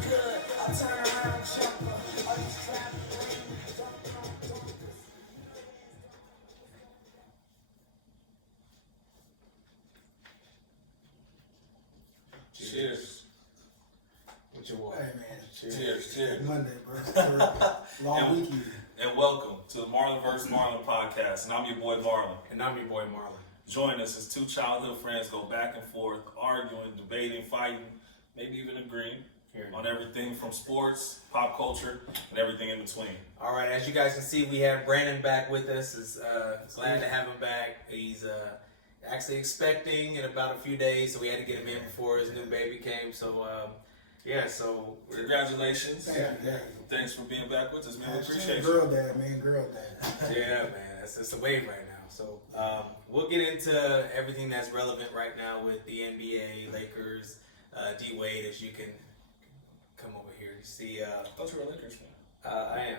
good. I turn around, jumper. All these trap Cheers. What you want? Hey man, Cheers. Monday, bro. Long weekend. And welcome to the Marlon vs. Marlon podcast. And I'm your boy Marlon. And I'm your boy Marlon. Join us as two childhood friends go back and forth, arguing, debating, fighting, maybe even agreeing on everything from sports, pop culture, and everything in between. All right, as you guys can see, we have Brandon back with us. Is glad to have him back. He's actually expecting in about a few days, so we had to get him in before his new baby came. So Congratulations. Yeah. Thanks for being back with us, man. We appreciate Girl you. dad, man. Girl dad. yeah, man, it's the wave right now. So we'll get into everything that's relevant right now with the NBA, Lakers, D Wade. As you can come over here, you see. I thought you were a Lakers fan. I am.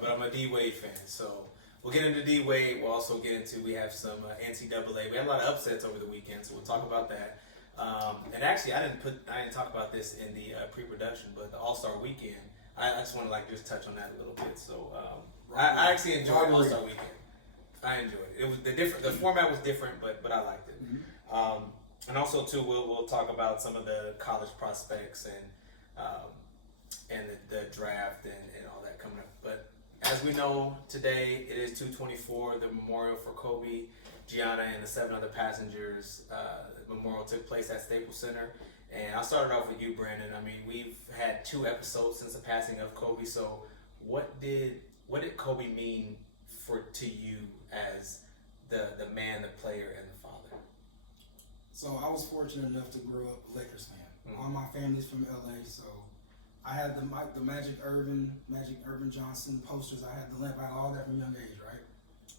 But I'm a D Wade fan, so we'll get into D Wade. We'll also get into, we have some NCAA. We had a lot of upsets over the weekend, so we'll talk about that. And actually, I didn't talk about this in the pre-production, but the All-Star Weekend, I just want to just touch on that a little bit. So I actually enjoyed All-Star Weekend. I enjoyed it. It was the format was different, but I liked it. Mm-hmm. And also too, we'll talk about some of the college prospects and the draft and all that coming up. But as we know, today it is 2/24, the memorial for Kobe, Gianna, and the 7 other passengers. The memorial took place at Staples Center. And I'll start it off with you, Brandon. I mean, we've had 2 episodes since the passing of Kobe. So what did Kobe mean to you as the man, the player, and the father? So I was fortunate enough to grow up a Lakers fan. All my family's from LA, so I had the Magic Irvin Johnson posters. I had all that from a young age, right?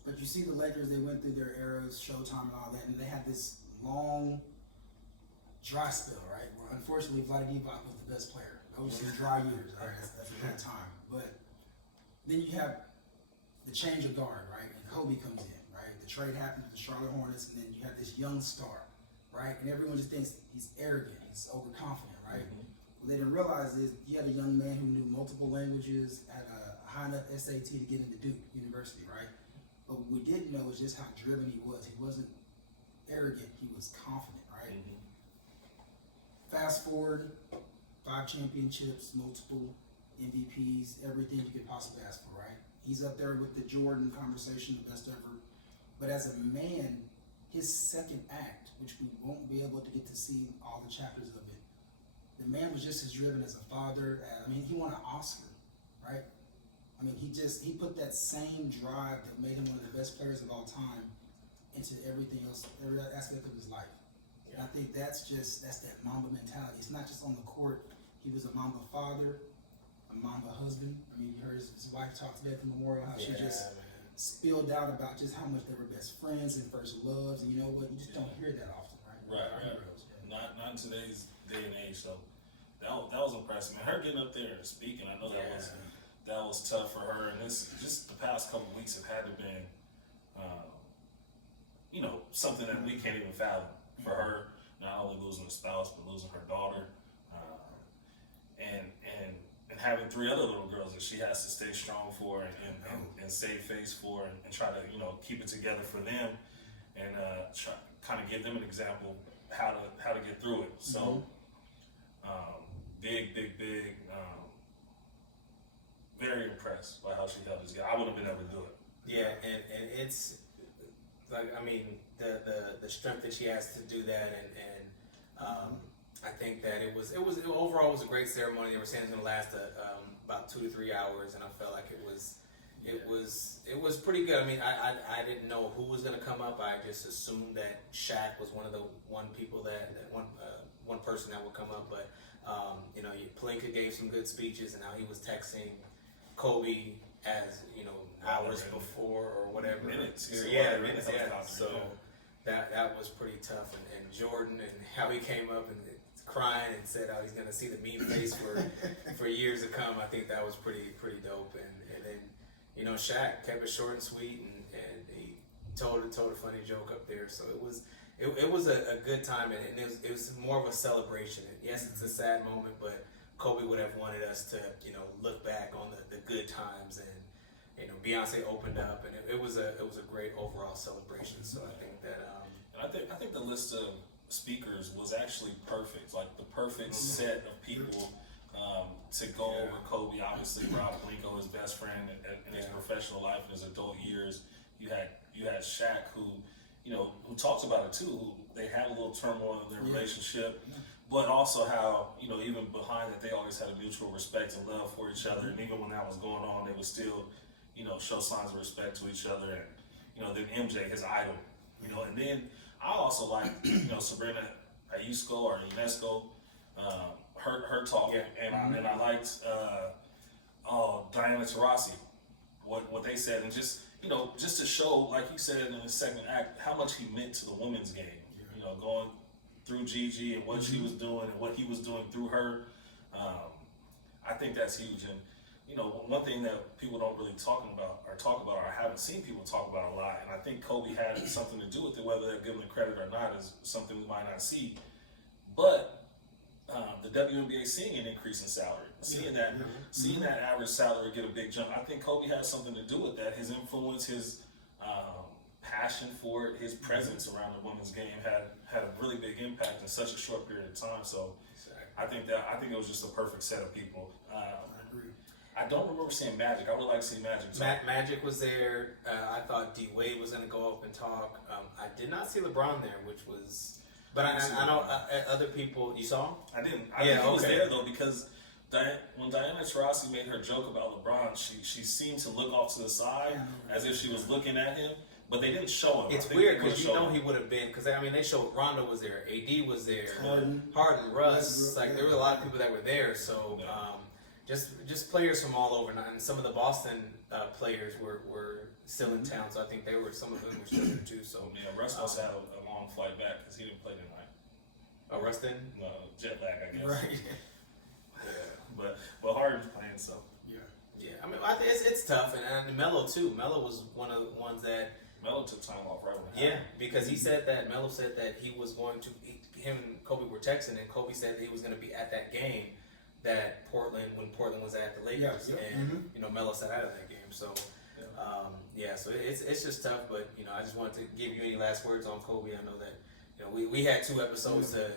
But you see the Lakers, they went through their eras, Showtime and all that, and they had this long dry spell, right? Where unfortunately Vlade Divac was the best player. Those were some dry years, all right? That's a good time. But then you have the change of guard, right? And Kobe comes in, right? The trade happened to the Charlotte Hornets, and then you have this young star, right? And everyone just thinks he's arrogant, he's overconfident, right? Mm-hmm. What they didn't realize is you had a young man who knew multiple languages, had a high enough SAT to get into Duke University, right? But what we didn't know is just how driven he was. He wasn't arrogant, he was confident, right? Mm-hmm. Fast forward, 5 championships, multiple MVPs, everything you could possibly ask for, right? He's up there with the Jordan conversation, the best ever. But as a man, his second act, which we won't be able to get to see all the chapters of it, the man was just as driven as a father. I mean, he won an Oscar, right? I mean, he put that same drive that made him one of the best players of all time into everything else, every aspect of his life. And I think that's that Mamba mentality. It's not just on the court. He was a Mamba father, a Mamba husband. I mean, you heard his wife talk today at the memorial, how she just spilled out about just how much they were best friends and first loves. And you know what? You just don't hear that often, right? Right. Not in today's day and age. So that was impressive, man. Her getting up there and speaking, I know that was tough for her. And this just the past couple weeks have had to been, something that we can't even fathom for her. Not only losing a spouse, but losing her daughter, and having 3 other little girls that she has to stay strong for and save face for and try to keep it together for them and try kind of give them an example how to get through it. So big, very impressed by how she held this guy. I wouldn't have been able to do it. Yeah, and it's like, I mean, the strength that she has to do that, and I think that it was overall it was a great ceremony. They were saying it's going to last about 2 to 3 hours, and I felt like it was pretty good. I mean, I didn't know who was going to come up. I just assumed that Shaq was one person that would come up, but Pelinka gave some good speeches, and how he was texting Kobe as hours before or whatever. Minutes. Minutes. So that was pretty tough. And Jordan and how he came up and crying and said how he's going to see the meme face for years to come. I think that was pretty dope. And then Shaq kept it short and sweet, and he told a funny joke up there. So it was a good time, and it was more of a celebration. And yes, it's a sad moment, but Kobe would have wanted us to, look back on the good times, and Beyonce opened up, and it was a great overall celebration. So I think that And I think the list of speakers was actually perfect, like the perfect set of people to go over Kobe. Obviously, Rob Palenko, his best friend in his professional life, in his adult years. You had Shaq, who talks about it too. Who they had a little turmoil in their relationship, but also how even behind that they always had a mutual respect and love for each other. And even when that was going on, they would still show signs of respect to each other. And then MJ, his idol, and then I also like Sabrina Ionesco or UNESCO, her talk, and I liked Diana Taurasi, what they said, and just to show, like you said in the second act, how much he meant to the women's game. Going through Gigi and what she was doing and what he was doing through her. I think that's huge. And one thing that people don't really talk about or I haven't seen people talk about a lot, and I think Kobe had something to do with it, whether they're giving the credit or not is something we might not see. But the WNBA seeing an increase in salary, seeing that average salary get a big jump, I think Kobe has something to do with that. His influence, his passion for it, his presence around the women's game had a really big impact in such a short period of time. So I think it was just a perfect set of people. I agree. I don't remember seeing Magic. I would like to see Magic. Magic was there. I thought D Wade was going to go up and talk. I did not see LeBron there, which was. But I know other people. You saw him? I didn't. I think he was there though, because when Diana Taurasi made her joke about LeBron, she seemed to look off to the side as if she was looking at him, but they didn't show him. It's weird because he would have been, because they showed Rondo was there, AD was there, Harden, Russ, like there were a lot of people that were there. So just players from all over, and some of the Boston players were still in town. So I think some of them were still there too. So Russ must have a long flight back because he didn't play tonight. Oh, Russ didn't? No, jet lag, I guess. Right. But Harden's playing, so. Yeah. I mean, it's tough, and Melo too. Melo was one of the ones that. Melo took time off right when it happened. Because Melo said that he was going to. Him and Kobe were texting, and Kobe said that he was going to be at that game that when Portland was at the Lakers, and Melo sat out of that game. So. So it's just tough, but I just wanted to give you any last words on Kobe. I know that we had 2 episodes to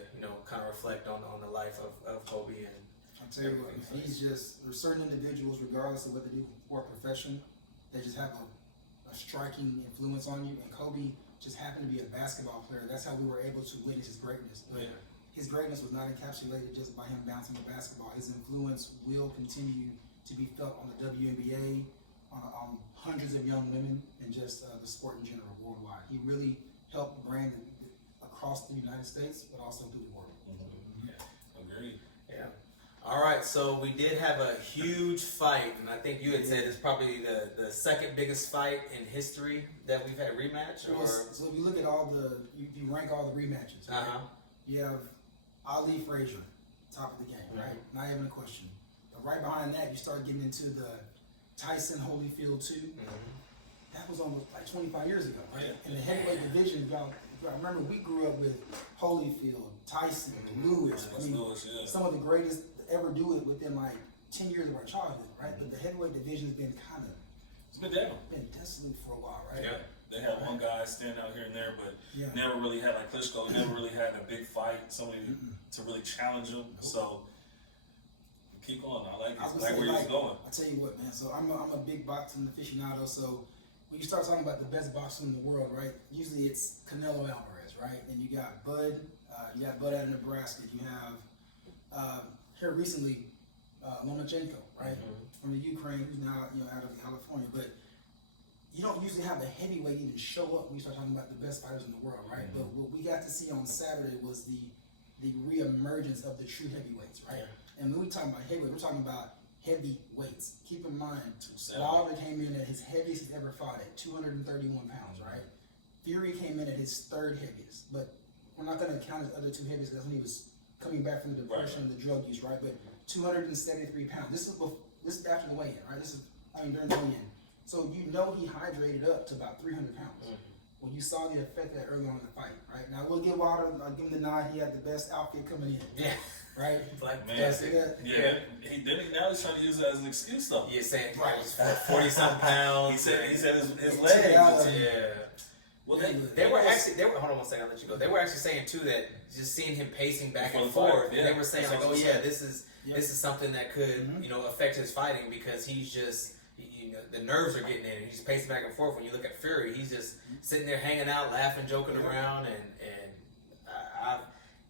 kind of reflect on the life of Kobe, and I'll tell you what, there's certain individuals, regardless of what they do for a profession, that just have a striking influence on you. And Kobe just happened to be a basketball player. That's how we were able to witness his greatness. But his greatness was not encapsulated just by him bouncing the basketball. His influence will continue to be felt on the WNBA, on hundreds of young women, and just the sport in general worldwide. He really helped brand across the United States, but also through the world. Agreed. Yeah. All right, so we did have a huge fight, and I think you had said it's probably the second biggest fight in history that we've had rematch. Or So if you look at you rank all the rematches, right? You have Ali Frazier, top of the game, right? Not even a question. But right behind that, you start getting into the Tyson Holyfield 2. That was almost like 25 years ago, right? In the heavyweight division, I remember we grew up with Holyfield, Tyson, Lewis. I mean, some of the greatest to ever do it within like 10 years of our childhood, right? But the heavyweight division has been it's been down. been desolate for a while, right? Yeah. They had one guy stand out here and there, but never really had, like Klitschko, never really had a big fight, somebody to really challenge him. So keep going. I like it. I like where he's going. I tell you what, man. So I'm a big boxing aficionado. So when you start talking about the best boxer in the world, right? Usually it's Canelo Alvarez, right? And you got Bud. You got Bud out of Nebraska. You have here recently Lomachenko, right, from the Ukraine, who's now out of California. But you don't usually have a heavyweight even show up when you start talking about the best fighters in the world, right? But what we got to see on Saturday was the reemergence of the true heavyweights, right? And when we talk about heavyweight, we're talking about heavyweights. Keep in mind, Wilder came in at his heaviest he's ever fought at 231 pounds, right? Fury came in at his 3rd heaviest, but we're not going to count his other 2 heaviest because when he was coming back from the depression and the drug use, right? But 273 pounds. This is after the weigh-in, right? During the weigh-in. So he hydrated up to about 300 pounds. Well, you saw the effect of that early on in the fight, right? Now we'll give Wilder, I'll give him the nod. He had the best outfit coming in. Yeah. right? Like, Man. that's See it. that? Yeah, now he's trying to use it as an excuse though. Yeah, saying he Right. was 40-something pounds. He said his It's legs. reality. Yeah. Well, They were hold on one second, I'll let you go. They were actually saying too that just seeing him pacing back Before and the fight, forth, yeah. and they were saying That's like, what oh I'm yeah, saying. this is something that could affect his fighting because he's just the nerves are getting in, and he's pacing back and forth. When you look at Fury, he's just sitting there hanging out, laughing, joking around, and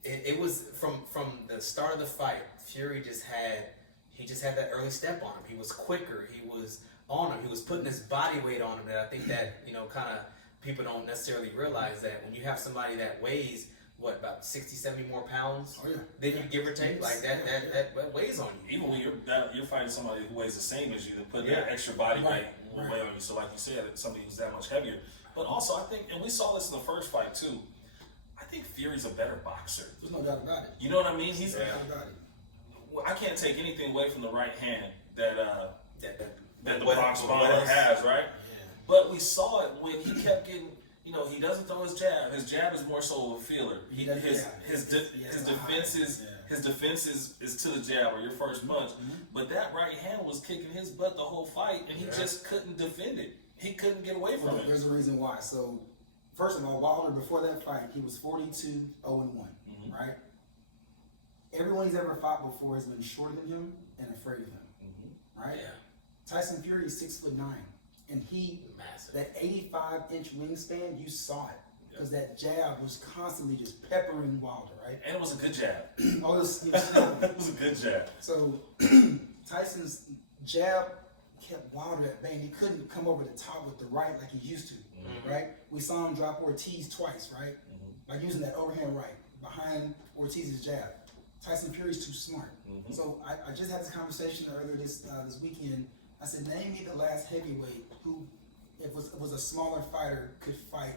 it was from the start of the fight. Fury just had that early step on him. He was quicker. He was on him. He was putting his body weight on him. That I think that kind of people don't necessarily realize that when you have somebody that weighs about 60, 70 more pounds than you, give or take, like that weighs on you. Even when you're fighting somebody who weighs the same as you, and put that extra body weight on you. So like you said, somebody who's that much heavier. But also, I think, and we saw this in the first fight too. I think Fury's a better boxer. There's no doubt about it. You know what I mean? He's. No doubt about it. I can't take anything away from the right hand that the what- Bronx what Bomber else? has, right? Yeah. But we saw it when he kept getting. He doesn't throw his jab. His jab is more so of a feeler. His defense is to the jab or your first punch. But that right hand was kicking his butt the whole fight, and he just couldn't defend it. He couldn't get away from it. There's a reason why. So, first of all, Wilder, before that fight, he was 42-0-1, right? Everyone he's ever fought before has been shorter than him and afraid of him, right? Yeah. Tyson Fury is 6'9", and Massive. that 85-inch wingspan, you saw it. Because that jab was constantly just peppering Wilder, right? And it was a good jab. Oh, it was It was a good jab. So Tyson's jab kept Wilder at bay, and he couldn't come over the top with the right like he used to, right? We saw him drop Ortiz twice, right? By using that overhand right behind Ortiz's jab. Tyson Fury's too smart. So I just had this conversation earlier this weekend. I said, name me the last heavyweight who, if it was a smaller fighter, could fight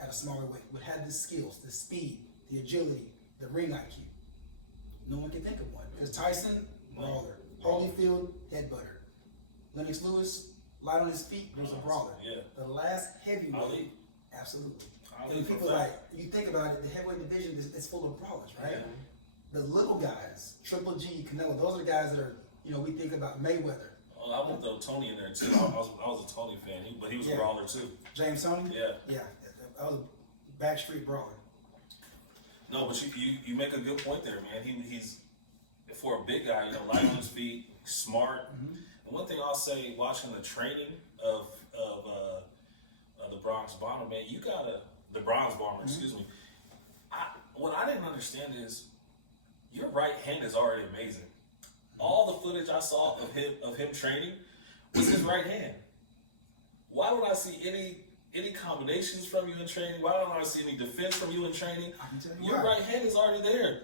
at a smaller weight, would have the skills, the speed, the agility, the ring IQ. No one can think of one. Because Tyson, brawler. Holyfield, headbutter. Lennox Lewis, light on his feet, was a brawler. Yeah. The last heavyweight, Ali. absolutely. Ali And for people fact. you think about it, the heavyweight division is full of brawlers, right? Yeah. The little guys, Triple G, Canelo, those are guys that are, we think about Mayweather. Well, I would throw Tony in there too. I was a Tony fan, but he was a brawler too. James Toney? Yeah. Yeah, I was a backstreet brawler. No, but you make a good point there, man. He's for a big guy, light on his feet, smart. And one thing I'll say, watching the training of the Bronx Bomber, man, the Bronx Bomber, excuse me. What I didn't understand is your right hand is already amazing. All the footage I saw of him training was his right hand. Why don't I see any combinations from you in training? Why don't I see any defense from you in training? I can tell you Your why. right hand is already there.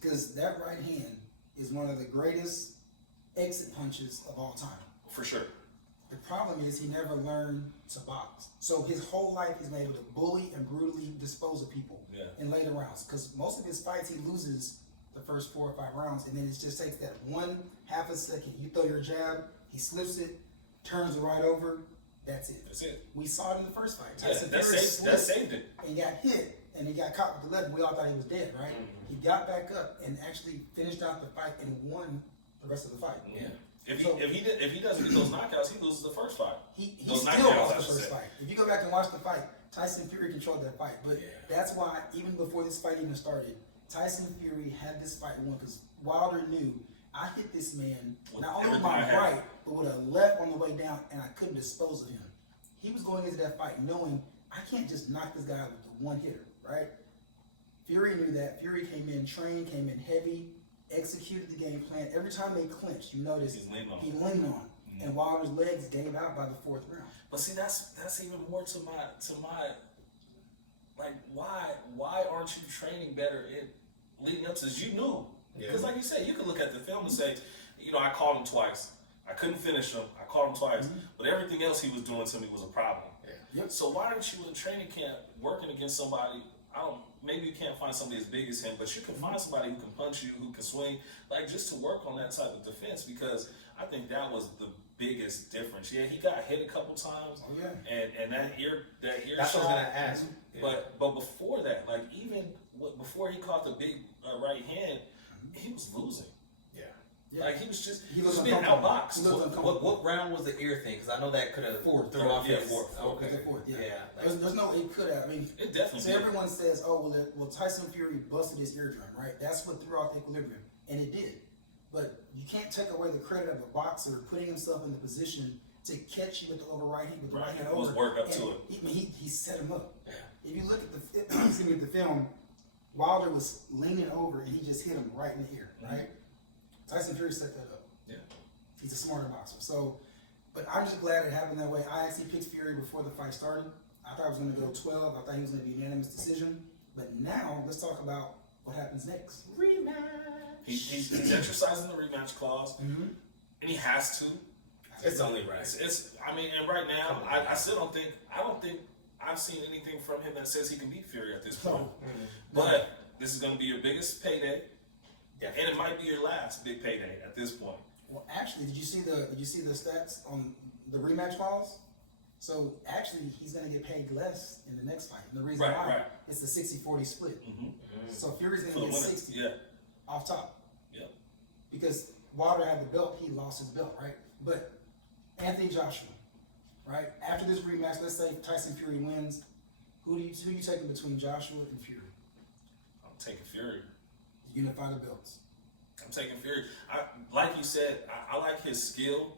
Because that right hand is one of the greatest exit punches of all time. For sure. The problem is he never learned to box. So his whole life he's been able to bully and brutally dispose of people in later rounds. Because most of his fights he loses the first 4 or 5 rounds, and then it just takes that 1/2 a second. You throw your jab, he slips it, turns it right over. That's it. That's it. We saw it in the first fight. Yeah, Tyson that Fury saved it. and got hit, and he got caught with the left. We all thought he was dead, right? He got back up and actually finished out the fight and won the rest of the fight. Yeah. If he doesn't get those knockouts, he loses the first fight. He Those still knockdowns, lost I the should first say. fight. If you go back and watch the fight, Tyson Fury controlled that fight. But that's why, even before this fight even started, Tyson Fury had this fight won because Wilder knew I hit this man With not only with everything I my had. right, but with a left on the way down, and I couldn't dispose of him. He was going into that fight knowing I can't just knock this guy with the one hitter, right? Fury knew that. Fury came in trained, came in heavy, executed the game plan. Every time they clinched, you notice He's leaning on. he leaned on. And Wilder's legs gave out by the 4th round. But see, that's even more to my like why aren't you training better leading up to this? You knew because like you said, you could look at the film and say, I caught him twice. I couldn't finish him. I caught him twice, but everything else he was doing to me was a problem. Yep. So why aren't you in training camp working against somebody? Maybe you can't find somebody as big as him, but you can find somebody who can punch you, who can swing, like just to work on that type of defense. Because I think that was the biggest difference. Yeah, he got hit a couple times, Oh, yeah. and that ear That's shot. what I was gonna ask. Yeah. But before that, like even before he caught the big right hand, he was losing. Yeah. Like he was He was being uncomfortable. outboxed. He was uncomfortable. What round was the ear thing? Because I know that could have Fourth. threw off his Fourth. Okay. It was the fourth, yeah. Like, There's no, it could have. I mean, It definitely so did. everyone says, oh, well, Tyson Fury busted his eardrum, right? That's what threw off the equilibrium, and it did. But you can't take away the credit of a boxer putting himself in the position to catch you with the over right hand, with the right hand It was over. work up And to it. He set him up. Yeah. If you look at the film, Wilder was leaning over and he just hit him right in the ear, right? Tyson Fury set that up. Yeah. He's a smarter boxer. So, but I'm just glad it happened that way. I actually picked Fury before the fight started. I thought it was going to go 12. I thought he was going to be a unanimous decision. But now let's talk about what happens next. rematch. He's exercising the rematch clause, and he has to. It's only right. It's I mean, and right now, I still don't think I've seen anything from him that says he can beat Fury at this point. But this is going to be your biggest payday, and it might be your last big payday at this point. Well, actually, did you see the stats on the rematch clause? So actually, he's going to get paid less in the next fight. And the reason why it's the 60-40 split. So Fury's going to get 60 off top. Yep. Because Wilder had the belt, he lost his belt, right? But Anthony Joshua, right? After this rematch, let's say Tyson Fury wins. Who you taking between Joshua and Fury? I'm taking Fury. Unify the belts. I'm taking Fury. Like you said, I like his skill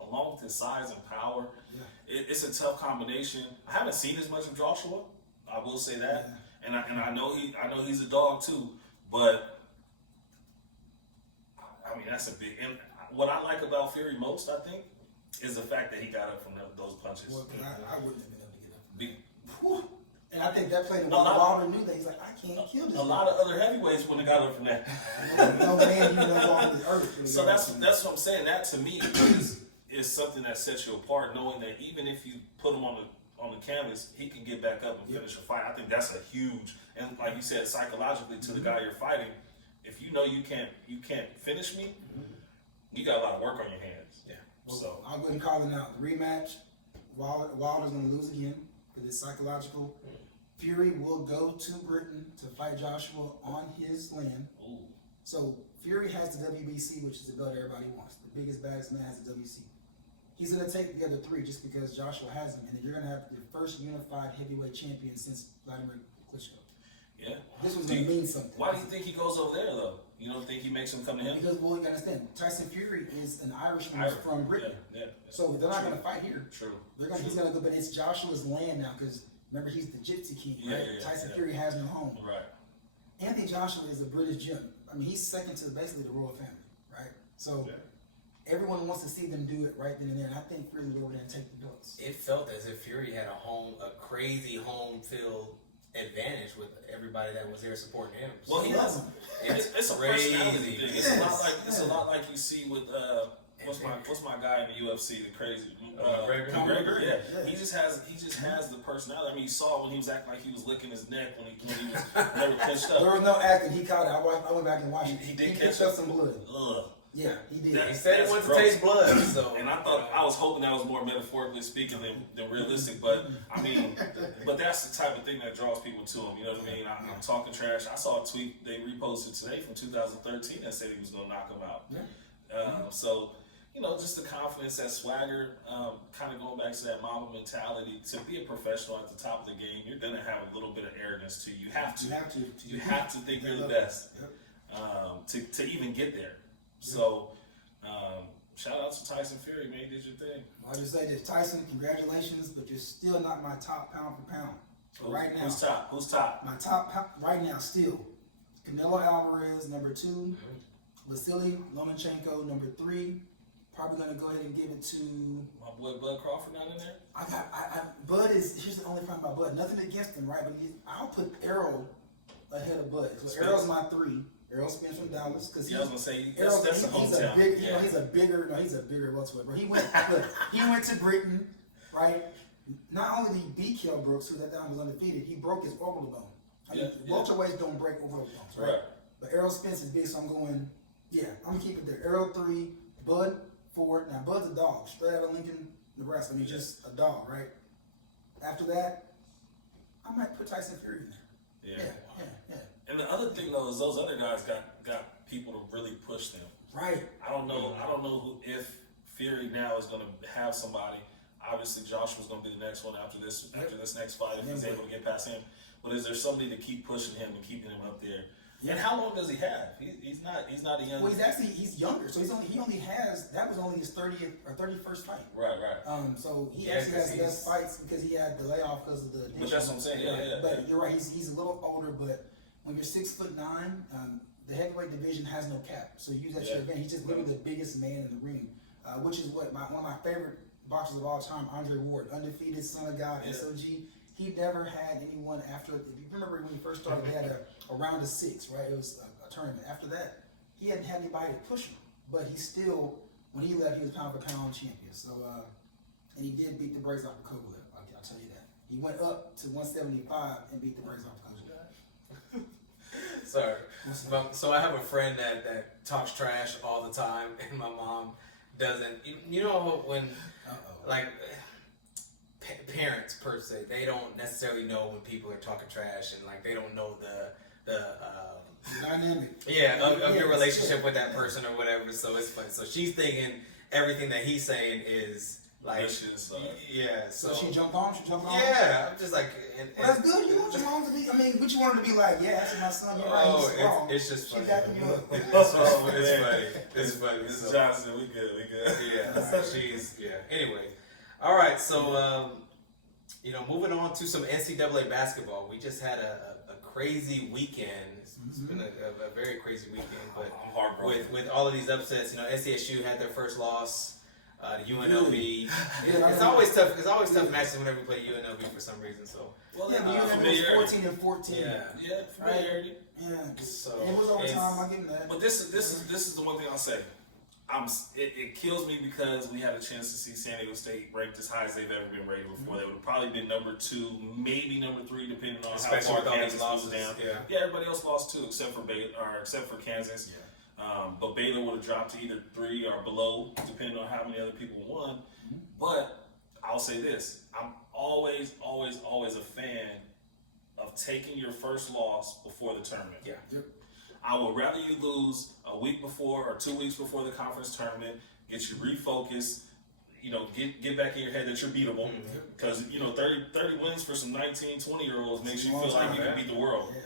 along with his size and power. Yeah. It's a tough combination. I haven't seen as much of Joshua. I will say that, and I know he's a dog too. But I mean, that's a big. And what I like about Fury most, I think, is the fact that he got up from those punches. Well, I wouldn't have been able to get up. Be- Whew. And I think that played in A lot- Wilder knew that. He's like, I can't kill this A guy. lot of other heavyweights wouldn't have got up from that. No man even on the earth. So that's what I'm saying. That to me is something that sets you apart, knowing that even if you put him on the canvas, he can get back up and finish a fight. I think that's a huge, and like you said, psychologically to the guy you're fighting, if you know you can't finish me, you got a lot of work on your hands. Yeah. Well, So I'll go ahead and call it out. The rematch, Wilder's going to lose again because it's psychological. Fury will go to Britain to fight Joshua on his land. ooh, So Fury has the WBC, which is the belt everybody wants. The biggest, baddest man has the WBC. He's going to take the other three just because Joshua has them, and then you're going to have your first unified heavyweight champion since Vladimir Klitschko. yeah. This was going to mean something. Why do you think he goes over there though? You don't think he makes him come to him? Because, well, you understand, Tyson Fury is an Irishman from Britain. Yeah. So they're not going to fight here. True. He's going to go, but it's Joshua's land now because remember he's the Gypsy King, right? Tyson Fury has no home. Right. Anthony Joshua is a British gem. I mean, he's second to basically the royal family, right? So everyone wants to see them do it right then and there, and I think Fury will go over there and take the belts. It felt as if Fury had a crazy home field advantage with everybody that was there supporting him. Well, he doesn't. It's a personality thing. It's a lot like you see with what's my guy in the UFC, the crazy McGregor. Yeah. He just has the personality. I mean, you saw when he was acting like he was licking his neck when he was never pitched up. There was no acting. He caught it. I went back and watched it. He did picked catch up it. some blood. Ugh. Yeah, he did. He said he wanted to taste blood. So, and I was hoping that was more metaphorically speaking than realistic. But I mean, but that's the type of thing that draws people to him. You know what I mean? I'm talking trash. I saw a tweet they reposted today from 2013 that said he was going to knock him out. So, you know, just the confidence, that swagger, kind of going back to that Mamba mentality. To be a professional at the top of the game, you're going to have a little bit of arrogance to you. You have to. You have to think you're the best to even get there. So, shout out to Tyson Fury, man. You did your thing. I'll just say this, Tyson, congratulations, but you're still not my top pound for pound. So right now, Who's top? my top right now still Canelo Alvarez, number 2, Vasily Lomachenko, number 3. Probably gonna go ahead and give it to My boy Bud Crawford not in there? Bud is. Here's the only problem about Bud. Nothing against him, right? But I'll put Errol ahead of Bud. So Errol's my 3. Errol Spence from Dallas because I was gonna say Errol, that's a hometown. he's a bigger welterweight. Bro. He went to Britain, right? Not only did he beat Kell Brooks, who that time was undefeated, he broke his orbital bone. I mean, welterweights don't break orbital bones, right? But Errol Spence is big, so I'm going. Yeah, I'm gonna keep it there. Errol 3, Bud 4. Now Bud's a dog, straight out of Lincoln, Nebraska. I mean, just a dog, right? After that, I might put Tyson Fury in there. Yeah. And the other thing though is those other guys got people to really push them. Right. I don't know if Fury now is going to have somebody. Obviously, Joshua's going to be the next one after this next fight if he's able to get past him. But is there somebody to keep pushing him and keeping him up there? And how long does he have? He's not a young. Well, he's younger, so he only has, that was only his 30th or 31st fight. Right. So he actually has less fights because he had the layoff because of the addiction. But that's what I'm saying. Yeah. But you're right. He's a little older, but when you're 6'9", the heavyweight division has no cap, so use that to your advantage. He's just literally the biggest man in the ring, which is what one of my favorite boxers of all time, Andre Ward, undefeated son of God, SOG. He never had anyone after. If you remember when he first started, he had a round of 6, right? It was a tournament. After that, he hadn't had anybody to push him, but he still, when he left, he was pound for pound champion. So, and he did beat the brakes off of Kovalev. I'll tell you that. He went up to 175 and beat the brakes off of Kovalev. Sorry. So I have a friend that talks trash all the time, and my mom doesn't. You know when, like, parents per se, they don't necessarily know when people are talking trash, and like they don't know the dynamic. Of your relationship with that person or whatever. So it's fun. So she's thinking everything that he's saying is like, So she jumped on. Yeah, I'm just like, well, that's good. You want your mom to be. I mean, what you want her to be like? Yeah, that's my son. You're right. He's strong. It's just funny. She backing you up. It's funny. This is Johnson. We good. Yeah. So she's Anyway, all right. So moving on to some NCAA basketball. We just had a crazy weekend. It's been a very crazy weekend, but I'm heartbroken with all of these upsets. NCSU had their first loss. The UNLV. It's always tough. It's always tough matches whenever we play UNLV for some reason. So but UNLV was 14-14. Yeah, familiarity. Yeah. So it was overtime. I give him that. But this is the one thing I'll say. It kills me because we had a chance to see San Diego State ranked as high as they've ever been rated before. They would have probably been number 2, maybe number 3, depending on especially how far Kansas losses down. Yeah, everybody else lost too, except for Kansas. Yeah. But Baylor would have dropped to either 3 or below, depending on how many other people won. But I'll say this: I'm always a fan of taking your first loss before the tournament. Yeah. Yep. I would rather you lose a week before or 2 weeks before the conference tournament, get you refocused, get back in your head that you're beatable. Because, 30 wins for some 19, 20-year-olds makes you feel like you can beat the world. Yeah.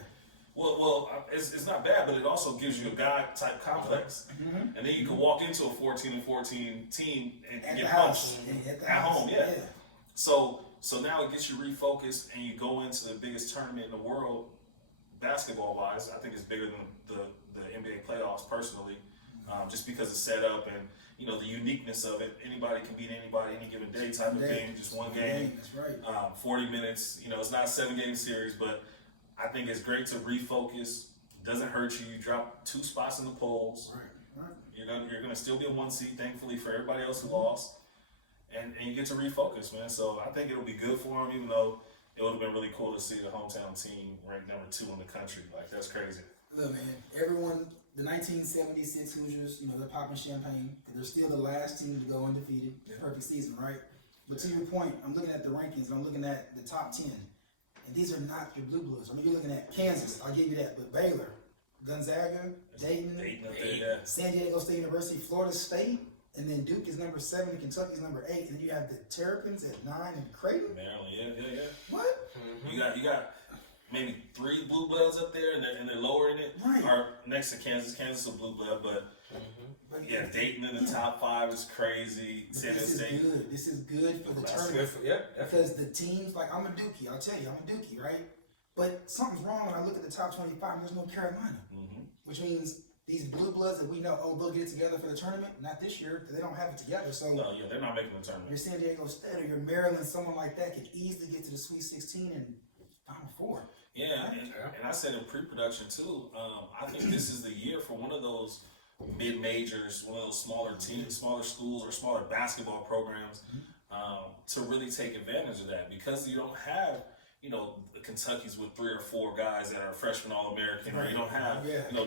Well, it's not bad, but it also gives you a guy-type complex. And then you can walk into a 14-14 team and get punched at home. Yeah. So now it gets you refocused, and you go into the biggest tournament in the world, basketball-wise. I think it's bigger than the NBA playoffs, personally, just because it's set up and the uniqueness of it. Anybody can beat anybody any given day type of thing. Just one game. That's right. 40 minutes. It's not a 7-game series, but I think it's great to refocus. Doesn't hurt you. You drop 2 spots in the polls. Right. You're gonna still be a 1 seed, thankfully, for everybody else who lost, and you get to refocus, man. So I think it'll be good for them, even though it would have been really cool to see the hometown team ranked number 2 in the country. Like, that's crazy. Look, man, everyone, the 1976 Hoosiers, they're popping champagne because they're still the last team to go undefeated. Perfect season, right? But to your point, I'm looking at the rankings. I'm looking at the top 10. And these are not your blue bloods. I mean, you're looking at Kansas. I'll give you that. But Baylor, Gonzaga, Dayton, San Diego State University, Florida State, and then Duke is number 7, and Kentucky's number 8. And then you have the Terrapins at 9 and Creighton. Maryland, yeah. What? You got maybe 3 blue bloods up there, and they're lower in it. Right. Or next to Kansas. Kansas is a blue blood, but Dayton in the top 5 is crazy. San Diego State. This is good for the tournament. Because the teams, like, I'm a Dookie. I'll tell you, I'm a Dookie, right? But something's wrong when I look at the top 25. There's no Carolina, which means these blue bloods that we know, they'll get it together for the tournament. Not this year because they don't have it together. So they're not making the tournament. Your San Diego State or your Maryland, someone like that, could easily get to the Sweet 16 and Final Four. Yeah, and I said in pre-production too. I think this is the year for one of those mid-majors, one of those smaller teams, smaller schools, or smaller basketball programs to really take advantage of that, because you don't have the Kentucky's with 3 or 4 guys that are freshman All-American, or you don't have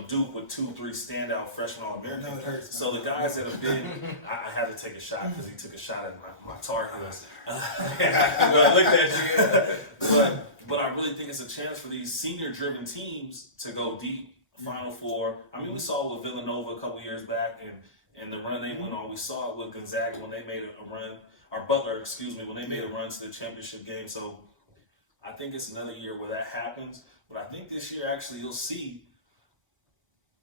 Duke with 2 or 3 standout freshman All-American. So the guys that have been, I had to take a shot because he took a shot at my Tar Heels. But look at you. But I really think it's a chance for these senior-driven teams to go deep Final Four. I mean, we saw it with Villanova a couple years back, and the run they went on. We saw it with Gonzaga when they made a run. Or Butler, excuse me, when they made a run to the championship game. So I think it's another year where that happens. But I think this year actually you'll see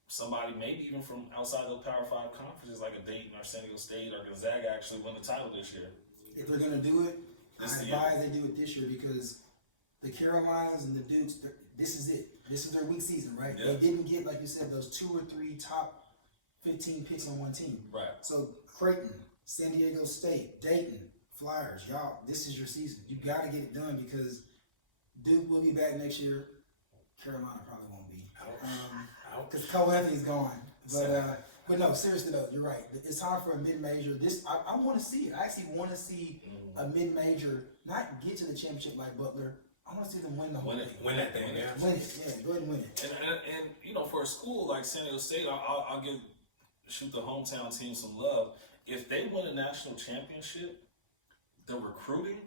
somebody maybe even from outside the Power 5 conferences like a Dayton or San Diego State or Gonzaga actually win the title this year. If they're going to do it, I This year. advise they do it this year because the Carolinas and the Dukes, this is it. This is their weak season, right? Yeah. They didn't get, like you said, those 2 or 3 top 15 picks on one team. Right. So Creighton, San Diego State, Dayton, Flyers, y'all, this is your season. You got to get it done because Duke will be back next year. Carolina probably won't be. Because Cole Anthony's gone. But no, seriously though, you're right. It's time for a mid-major. I want to see it. I actually want to see a mid-major not get to the championship like Butler. I want to see them win the whole thing. Win that thing, yeah. Win it, yeah. Go ahead and win it. And you know, for a school like San Diego State, I'll shoot the hometown team some love. If they win a national championship, the recruiting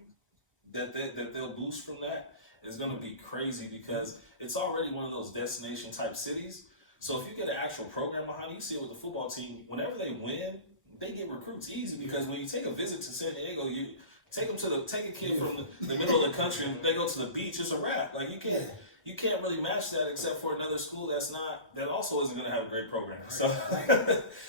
that they'll boost from that is going to be crazy because it's already one of those destination type cities. So if you get an actual program behind it, you see it with the football team. Whenever they win, they get recruits easy because when you take a visit to San Diego, you take a kid from the middle of the country and they go to the beach. It's a wrap. Like you can't really match that except for another school that also isn't going to have a great program. So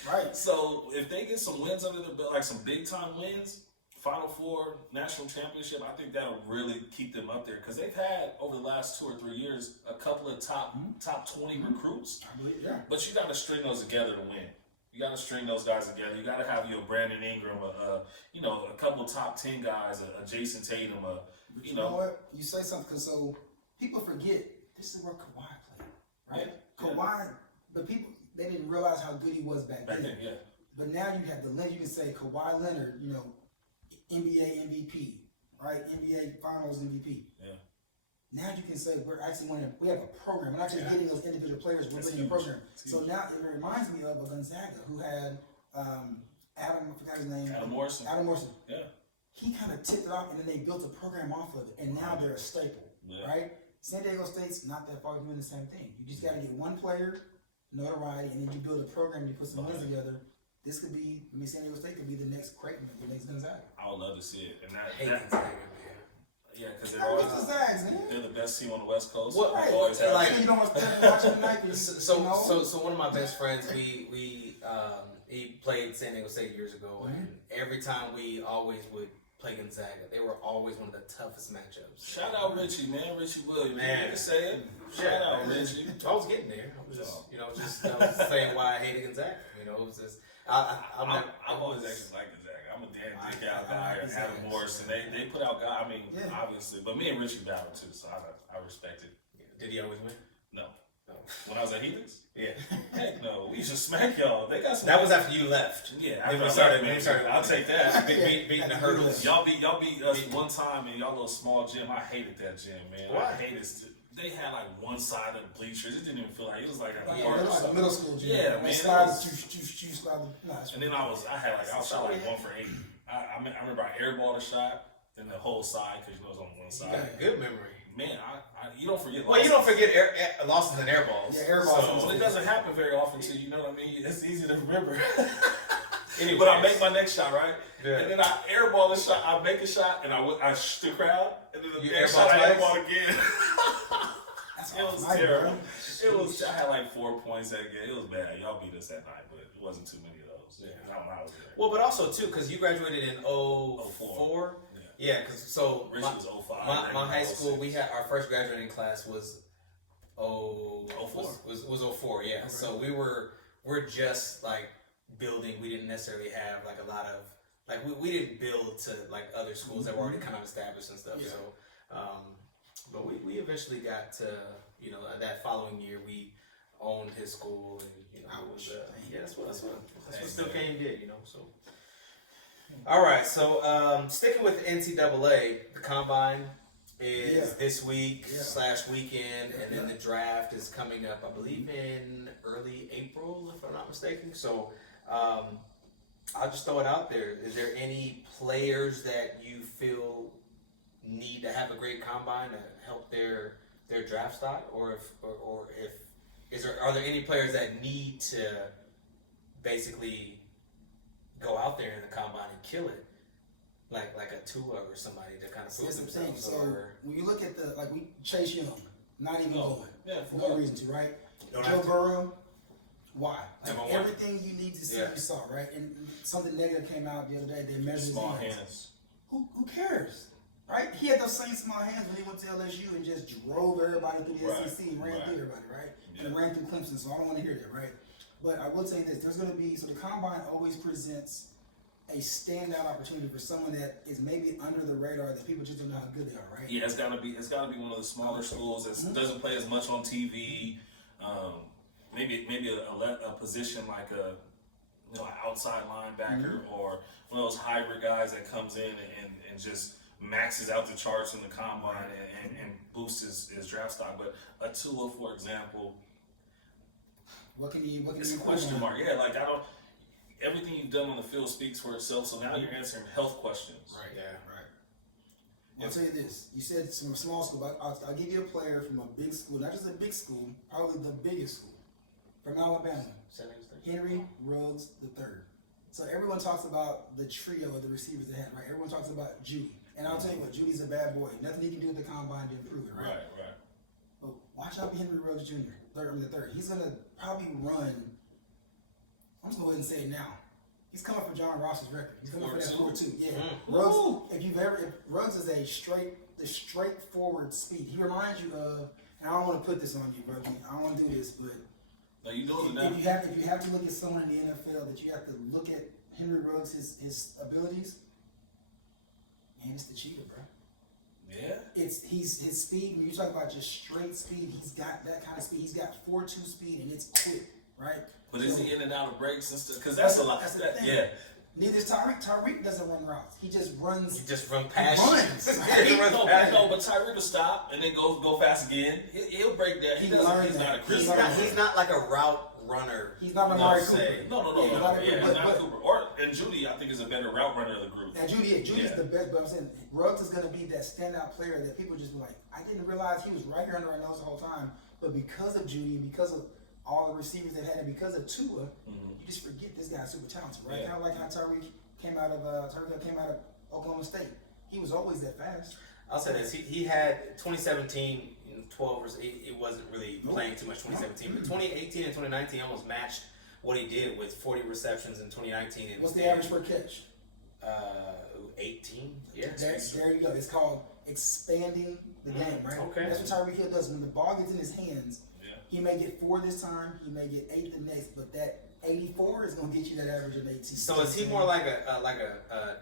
Right. So if they get some wins under their belt, like some big time wins, Final Four, national championship, I think that'll really keep them up there because they've had over the last 2 or 3 years a couple of top 20 recruits. I believe, yeah. But you got to string those together to win. You got to string those guys together. You got to have your Brandon Ingram, a couple top 10 guys, a Jason Tatum, You know what? You say something because so people forget this is where Kawhi played, right? Yeah. Kawhi, but people they didn't realize how good he was back then. Yeah. But now you have the lens. You can say Kawhi Leonard, NBA MVP, right? NBA Finals MVP. Yeah. Now you can say we're actually winning. We have a program. We're not just getting those individual players. We're winning a program. So now it reminds me of a Gonzaga who had Adam. I forgot his name. Adam Morrison. Adam Morrison. Yeah. He kind of tipped it off, and then they built a program off of it, and now they're a staple, right? San Diego State's not that far doing the same thing. You just got to get one player, notoriety, and then you build a program. You put some wins together. This could be. San Diego State could be the next Creighton, the next Gonzaga. I would love to see it, and yeah, because they're the best team on the West Coast. What? Right. Always have Like, been. you don't want to spend watching tonight. So one of my best friends, he played San Diego State years ago, and every time we always would play Gonzaga, they were always one of the toughest matchups. Shout out Richie, man, Richie Williams. Man. You can say it. Shout out Richie. I was getting there. I was just saying why I hated Gonzaga. It was just I've always actually liked Gonzaga. I'm a damn dick out guy. And Adam Morrison, they put out guys. I mean, obviously, but me and Richie battled too, so I respect it. Did he always win? No. When I was at Helix? Yeah. Heck no. We used to smack y'all. They got some. That was after you left. Yeah. Then we started. I'll take that. Beating the hurdles. Y'all beat us one time in y'all little small gym. I hated that gym, man. Why? I hated it. They had like one side of the bleachers. It didn't even feel like it was like a like a middle school gym. Yeah, man. And then I shot like 1 for 8. I remember I airballed a shot, then the whole side because it was on one side. You got a good memory. Man, you don't forget. Well, you don't forget losses and air balls. Yeah, air balls. So it doesn't happen very often to you. You know what I mean? It's easy to remember. Anyways. But I make my next shot, right? Yeah. And then I airball a shot. I make a shot, and I shoot the crowd. And then the next shot, I airball again. It was terrible. I had like 4 points that game. It was bad. Y'all beat us that night, but it wasn't too many of those. Yeah, I was there. Well, but also too, because you graduated in 04. Yeah, because Rich was 05. My high school, we had our first graduating class was 04. Was 04. Yeah. Right. So we're just like building. We didn't necessarily have like a lot of like we didn't build to like other schools that were already kind of established and stuff. Yeah. So, but we eventually got to that following year we owned his school and that's what Still Kane did. So. All right, so sticking with NCAA, the combine is this week / weekend, and then the draft is coming up, I believe, in early April, if I'm not mistaken. So I'll just throw it out there. Is there any players that you feel need to have a great combine to help their draft stock, or if Are there any players that need to basically go out there in the combine and kill it, like a Tua or somebody to kind of prove That's the thing. themselves? So when you look at we Chase Young, not even going. Yeah, For no reason to, right? Don't Joe have to. Burrow, why? Like Number one. everything you need to see, Yeah. you saw, right? And something negative came out the other day. They measured his Small hands. hands. Who cares? Right? He had those same small hands when he went to LSU and just drove everybody through the Right, SEC and ran right. through everybody, right? Yeah. And ran through Clemson, so I don't want to hear that, right? But I will tell you this, there's going to be, so the Combine always presents a standout opportunity for someone that is maybe under the radar that people just don't know how good they are, right? Yeah, it's gotta be one of the smaller schools that doesn't play as much on TV. Maybe a position like an outside linebacker or one of those hybrid guys that comes in and just maxes out the charts in the combine and boosts his draft stock. But a Tua, for example, What can you it's a improve question on? mark. Yeah, like everything you've done on the field speaks for itself. So now you're answering health questions. Right, Yeah. right. Well, I'll tell you this. You said from a small school, but I'll give you a player from a big school, not just a big school, probably the biggest school, from Alabama, Henry Ruggs III. So everyone talks about the trio of the receivers they had, right? Everyone talks about Judy. And I'll tell you what, Judy's a bad boy. Nothing he can do at the combine to improve it, right? Right. But watch out for Henry Ruggs Jr., the third. He's going to probably run, I'm just going to go ahead and say it now. He's coming for John Ross's record. He's coming for that 4.2. Yeah. Ruggs, Ruggs is the straightforward speed. He reminds you of, and I don't want to put this on you, bro. I don't want to do this, but No, you doing it now. if you have to look at someone in the NFL that you have to look at Henry Ruggs, his abilities, man, it's the cheetah, bro. Yeah. He's his speed. When you talk about just straight speed, he's got that kind of speed. He's got 4.2 speed, and it's quick, right? But is he in and out of breaks and stuff? Because that's a lot. That's the thing. Yeah. Neither is Tyreek. Tyreek doesn't run routes. He just runs. You just run past. Runs. He runs past. But Tyreek will stop and then go fast again. He'll break that. He's not a He's Chris. he's not like a route runner. He's not a No, Amari say. Cooper. No. Yeah, he's not a Yeah, Cooper, he's not but- Cooper. And Judy, I think, is a better route runner of the group. Now Judy's Yeah. the best, but I'm saying Ruggs is going to be that standout player that people just be like, I didn't realize he was right here under our nose the whole time. But because of Judy and because of all the receivers they've had and because of Tua, you just forget this guy's super talented, right? Yeah. Kind of like how Tyreek came out of Oklahoma State. He was always that fast. I'll say this: he had 2017, 12. It wasn't really playing too much 2017, but 2018 and 2019 almost matched what he did with 40 receptions in 2019. And What's the average per catch? 18. Yeah. There you go. It's called expanding the game, right? Okay. That's what Tyreek Hill does. When the ball gets in his hands, Yeah. he may get 4 this time, he may get 8 the next, but that 84 is going to get you that average of 18. So is he more like a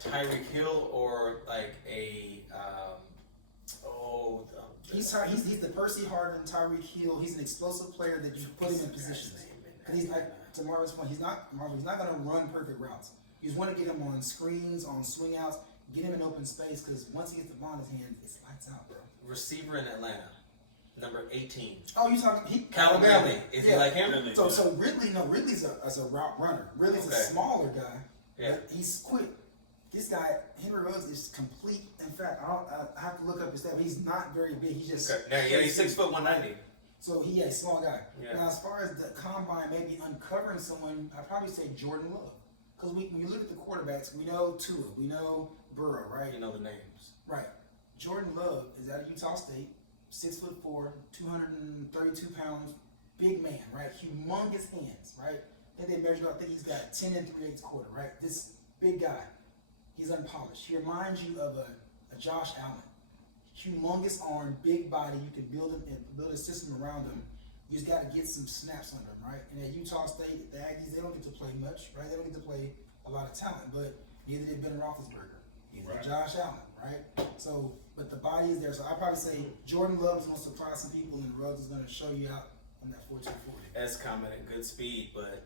Tyreek Hill or like a He's the Percy Harvin, Tyreek Hill. He's an explosive player that you put him in positions. And he's like, to Marvin's point, he's not going to run perfect routes. You just want to get him on screens, on swing outs, get him in open space, because once he gets the ball in his hands, it's lights out, bro. receiver in Atlanta, number 18? Oh, you talking Calvin Ridley. Is he like him? Ridley. So Ridley's a route runner. Ridley's a Okay. smaller guy, Yeah. but he's quick. This guy, Henry Ruggs, is complete. In fact, I have to look up his stat. But he's not very big. He's just Okay. Now, yeah, he's 6'1", 190. So he a small guy. Yeah. Now, as far as the combine maybe uncovering someone, I'd probably say Jordan Love. Because when you look at the quarterbacks, we know Tua, we know Burrow, right? You know the names. Right. Jordan Love is out of Utah State, 6'4", 232 pounds, big man, right? Humongous hands, right? I think they measured, I think he's got 10 3/8 quarter, right? This big guy, he's unpolished. He reminds you of a Josh Allen. Humongous arm, big body. You can build a system around him. You just got to get some snaps under him, right? And at Utah State, the Aggies, they don't get to play much, right? They don't get to play a lot of talent, but neither did Ben Roethlisberger, neither did Josh Allen, right? So, but the body is there. So I'd probably say Jordan Love is going to surprise some people, and Ruggs is going to show you out on that 4.240. S commented good speed, but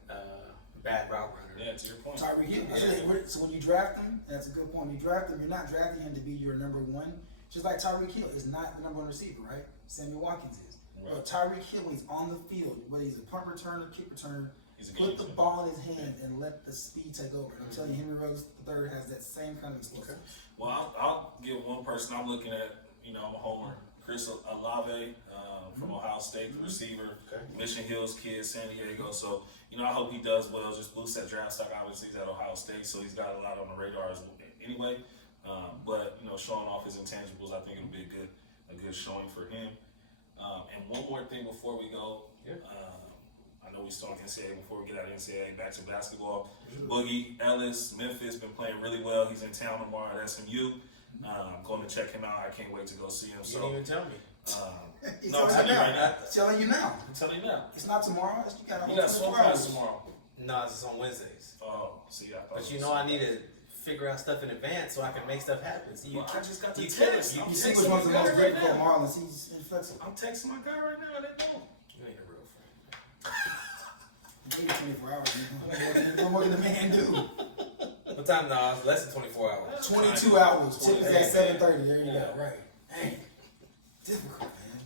bad route runner. Yeah, to your point. Tyreek Hill. So when you draft him, that's a good point. When you draft him, you're not drafting him to be your number one. Just like Tyreek Hill is not the number one receiver, right? Samuel Watkins is. Right. But Tyreek Hill, when he's on the field, whether he's a punt returner, kick returner, He's a put game the changer. ball in his hand and let the speed take over. And I'm telling you, Henry Ruggs III has that same kind of explosive. Well, I'll give one person I'm looking at. You know, I'm a homer. Chris Olave from Ohio State, the receiver. Okay. Mission Hills kid, San Diego. So, I hope he does well. Just boost that draft stock. Obviously, he's at Ohio State, so he's got a lot on the radar anyway. But, showing off his intangibles, I think it'll be a good showing for him. And one more thing before we go. Yeah. I know we started NCAA before we get out of NCAA. Back to basketball. Boogie Ellis, Memphis, been playing really well. He's in town tomorrow at SMU. I'm going to check him out. I can't wait to go see him. You didn't even tell me. He's No, I'm telling you telling you right now. now. Telling you now. I'm telling you now. It's not tomorrow. You got a You whole got swim 24 class hours. tomorrow. No, it's on Wednesdays. Oh, see, I thought. But I need to figure out stuff in advance so I can make stuff happen. See, I just got the you text. kill it. You I'm see texting what's my the guy most right grateful of now. Marlon. He's inflexible. I'm texting my guy right now. They know. You ain't a real friend. You think 24 hours, man. What can the man do? What time now? It's less than 24 hours. 22 hours. Tip is at 7:30. There you Yeah. go. Right. Dang. Difficult, man.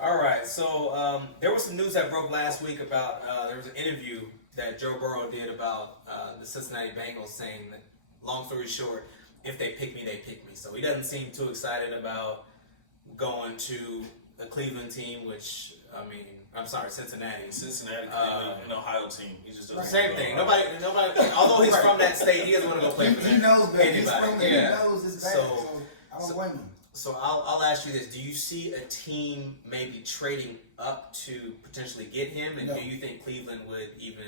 All right, so there was some news that broke last week about there was an interview that Joe Burrow did about the Cincinnati Bengals saying that, long story short, if they pick me, they pick me. So he doesn't seem too excited about going to a Cleveland team, which, Cincinnati. Cincinnati, Cleveland, an Ohio team. He just doesn't. Same thing. Nobody. Although he's from that state, he doesn't want to go play for He knows better. He's anybody. from there. Yeah. He knows his bag. So I don't blame him. So I'll ask you this: do you see a team maybe trading up to potentially get him, and No. do you think Cleveland would even?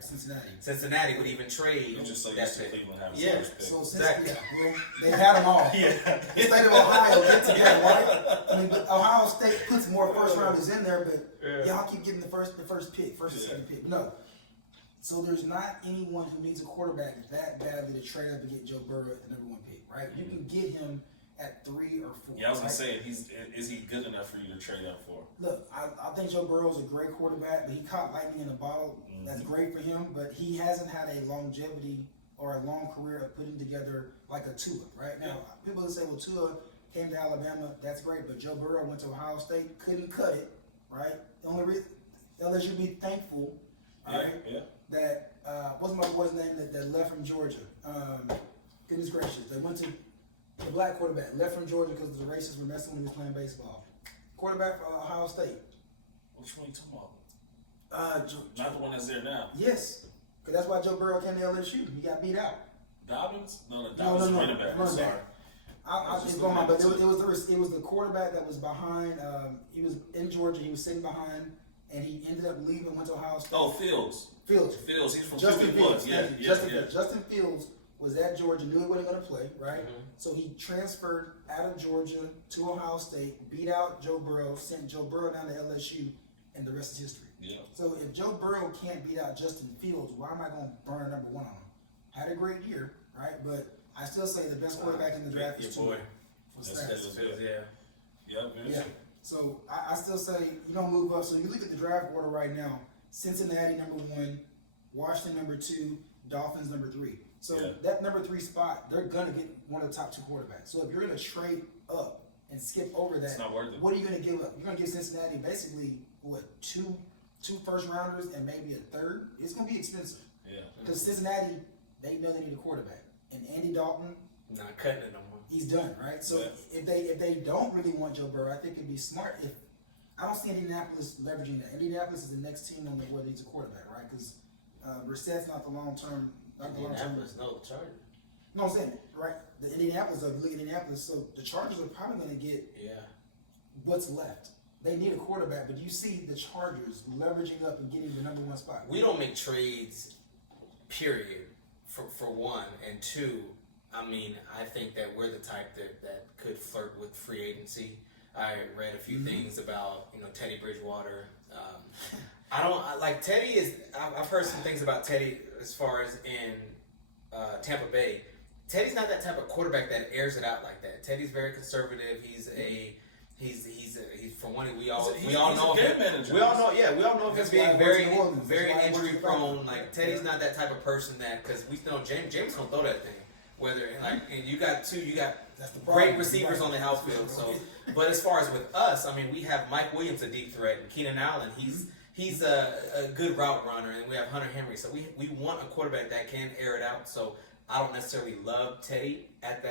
Cincinnati. Would even trade You just so that used to pick? Cleveland having Yeah. first pick. So since Exactly. well, they had them all. Yeah. The state of Ohio get together, right? I mean, Ohio State puts more first rounders in there, but y'all keep getting the first pick, first and second pick. No. So there's not anyone who needs a quarterback that badly to trade up and get Joe Burrow at the number 1 pick, right? You can get him at 3 or 4. Yeah, I was gonna right? say, is he good enough for you to trade up for? Look, I think Joe Burrow's a great quarterback, but he caught lightning in a bottle. Mm-hmm. That's great for him, but he hasn't had a longevity or a long career of putting together like a Tua, right? Now, people would say, well, Tua came to Alabama, that's great, but Joe Burrow went to Ohio State, couldn't cut it, right? The only reason, LSU be thankful, all right, that, what's my boy's name that left from Georgia? Goodness gracious, they went to the black quarterback, left from Georgia because the racists were messing when he was playing baseball. Quarterback for Ohio State. Which one are you talking about? Not the one that's there now. Yes, because that's why Joe Burrow came to LSU. He got beat out. Dobbins? No, Dobbins is running back. I'm sorry. It's going on, but it was the quarterback that was behind. He was in Georgia. He was sitting behind, and he ended up leaving. Went to Ohio State. Oh, Fields. Fields. He's from Justin Fields. Yeah. Justin Fields was at Georgia. Knew he wasn't going to play, right? Mm-hmm. So he transferred out of Georgia to Ohio State, beat out Joe Burrow, sent Joe Burrow down to LSU, and the rest is history. Yeah. So if Joe Burrow can't beat out Justin Fields, why am I going to burn number 1 on him? Had a great year, right? But I still say the best quarterback in the draft is Tua. Yeah. So I still say you don't move up. So you look at the draft order right now: Cincinnati number 1, Washington number 2, Dolphins number 3. So that number 3 spot, they're gonna get one of the top 2 quarterbacks. So if you're gonna trade up and skip over that, it's not worth it. What are you gonna give up? You're gonna give Cincinnati basically what two first rounders and maybe a third. It's gonna be expensive. Yeah. Because Cincinnati, they know they need a quarterback, and Andy Dalton, not cutting it no more. he's done, right? So if they don't really want Joe Burrow, I think it'd be smart if I don't see Indianapolis leveraging that. Indianapolis is the next team on the board that needs a quarterback, right? Because Brissett's not the long term. Indianapolis, no, the Chargers. No, I'm saying right. The Indianapolis, look at Indianapolis. So the Chargers are probably going to get what's left. They need a quarterback, but you see the Chargers leveraging up and getting the number 1 spot. We don't make trades, period. For one, and two, I mean, I think that we're the type that could flirt with free agency. I read a few things about Teddy Bridgewater. Teddy is. I've heard some things about Teddy as far as in Tampa Bay. Teddy's not that type of quarterback that airs it out like that. Teddy's very conservative. He's for one. We all know of him being very injury prone. Like Teddy's not that type of person that because we know James gonna throw that thing. And you got great receivers on the outfield. So, but as far as with us, I mean, we have Mike Williams, a deep threat, and Keenan Allen. He's a good route runner, and we have Hunter Henry. So we want a quarterback that can air it out. So I don't necessarily love Teddy at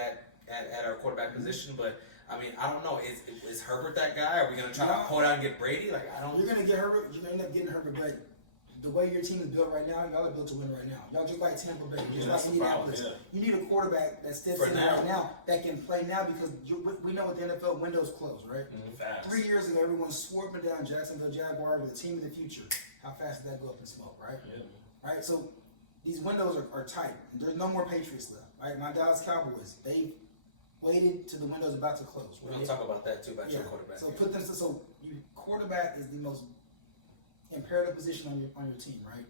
our quarterback position, but I mean, I don't know. Is Herbert that guy? Are we gonna try to hold out and get Brady? Like, I don't. You're gonna get Herbert. You're gonna end up getting Herbert, but the way your team is built right now, y'all are built to win right now. Y'all just like Tampa Bay, just like Indianapolis. You need a quarterback that steps in right now that can play now because we know with the NFL windows close, right? Fast. 3 years ago, everyone swore up and down Jacksonville Jaguars with the team of the future. How fast did that go up in smoke, right? Yeah. Right. So these windows are tight. There's no more Patriots left. Right. My Dallas Cowboys, they waited till the window's about to close. We're gonna talk about that too, about your quarterback. So put them. So your quarterback is the most imperative position on your team, right?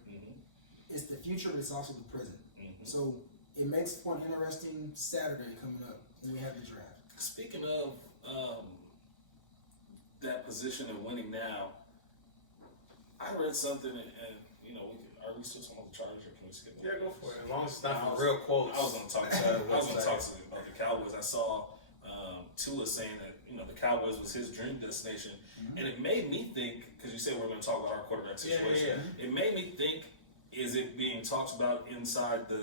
It's the future, but it's also the present. So it makes for an interesting Saturday coming up when we have the draft. Speaking of that position and winning now, I read something, and are we still talking about the Chargers, or can we skip that? Yeah, go for it. As long as it's not for real quotes. I was going to talk about the Cowboys. I saw Tua saying that the Cowboys was his dream destination, and it made me think, because you said we're going to talk about our quarterback situation. It made me think: is it being talked about inside the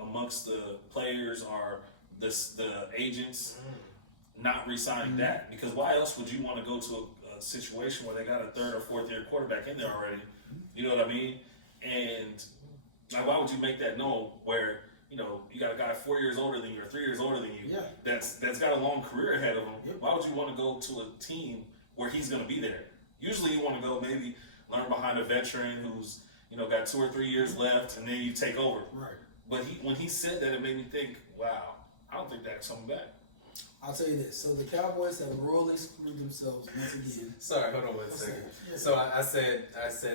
amongst the players or the agents not re-signing Dak? Because why else would you want to go to a situation where they got a third or fourth year quarterback in there already? You know what I mean? And like, why would you make that known where you got a guy 4 years older than you or 3 years older than you that's got a long career ahead of him? Why would you want to go to a team where he's going to be there? Usually you want to go maybe learn behind a veteran who's got 2 or 3 years left, and then you take over. Right. But when he said that, it made me think, wow, I don't think Dak's coming back. I'll tell you this. So the Cowboys have royally screwed themselves once again. Sorry, hold on one second. So I said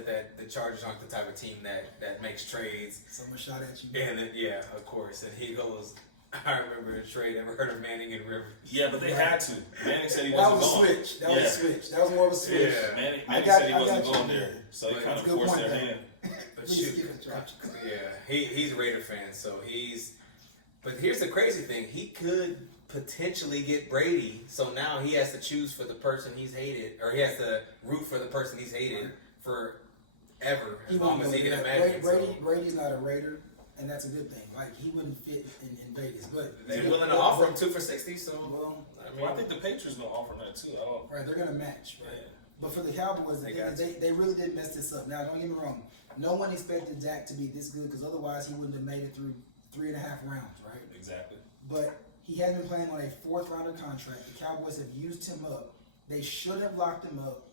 that the Chargers aren't the type of team that makes trades. Someone shot at you. And then, of course. And he goes, I remember a trade. Ever heard of Manning and Rivers? Yeah, but they had to. Manning said he wasn't going. That was a switch. That was more of a switch. Yeah. Manning said he wasn't going you. there. So he But kind of good forced point, their though. hand. But Please shoot, give it a try. he's a Raider fan, so he's. But here's the crazy thing: he could potentially get Brady, so now he has to choose for the person he's hated, or he has to root for the person he's hated forever, as long as he can imagine. Brady's not a Raider, and that's a good thing. Like, he wouldn't fit in Vegas, but They're willing to offer him 2 for $60. So I think the Patriots gonna offer that too. Right, they're gonna match. Right. Yeah. But for the Cowboys, they really did mess this up. Now, don't get me wrong. No one expected Dak to be this good, because otherwise he wouldn't have made it through 3.5 rounds, right? Exactly. But he had been playing on a 4th rounder contract. The Cowboys have used him up. They should have locked him up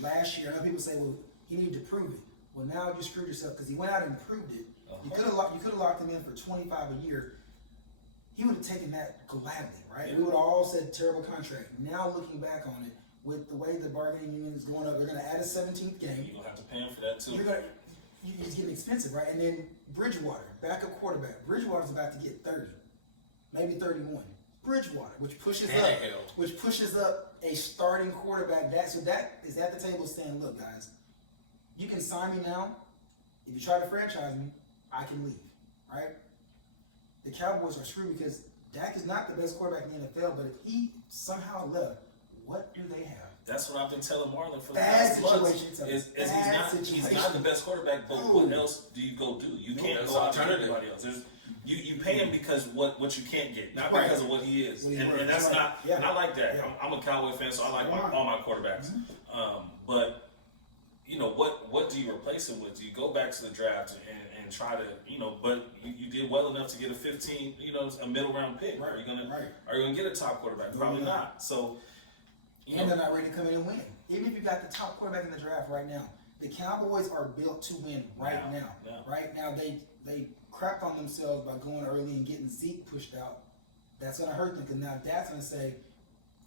last year. I know people say, well, he needed to prove it. Well, now you screwed yourself, because he went out and proved it. You could have locked him in for $25 a year. He would have taken that gladly, right? Yeah. We would have all said terrible contract. Now looking back on it, with the way the bargaining unit is going up, they're going to add a 17th game. You're gonna have to pay him for that too. He's getting expensive, right? And then Bridgewater, backup quarterback. Bridgewater's about to get 30, maybe 31. Bridgewater, which pushes up a starting quarterback. That is at the table saying, look, guys, you can sign me now. If you try to franchise me, I can leave, right? The Cowboys are screwed because Dak is not the best quarterback in the NFL, but if he somehow left, what do they have? That's what I've been telling Marlon for the Bad last month. situation. He's not the best quarterback, but what else do you go do? You can't go out to anybody else. You pay him because what you can't get, not because of what he is. And that's not. Yeah. And I like that. Yeah. I'm a Cowboy fan, so I like all my quarterbacks. But what do you replace him with? Do you go back to the draft and try to But you did well enough to get a 15, a middle round pick. Right. Are you gonna get a top quarterback? Probably not. So. And they're not ready to come in and win. Even if you got the top quarterback in the draft right now, the Cowboys are built to win right now. Yeah. Right now, they crapped on themselves by going early and getting Zeke pushed out. That's going to hurt them, because now Dad's going to say,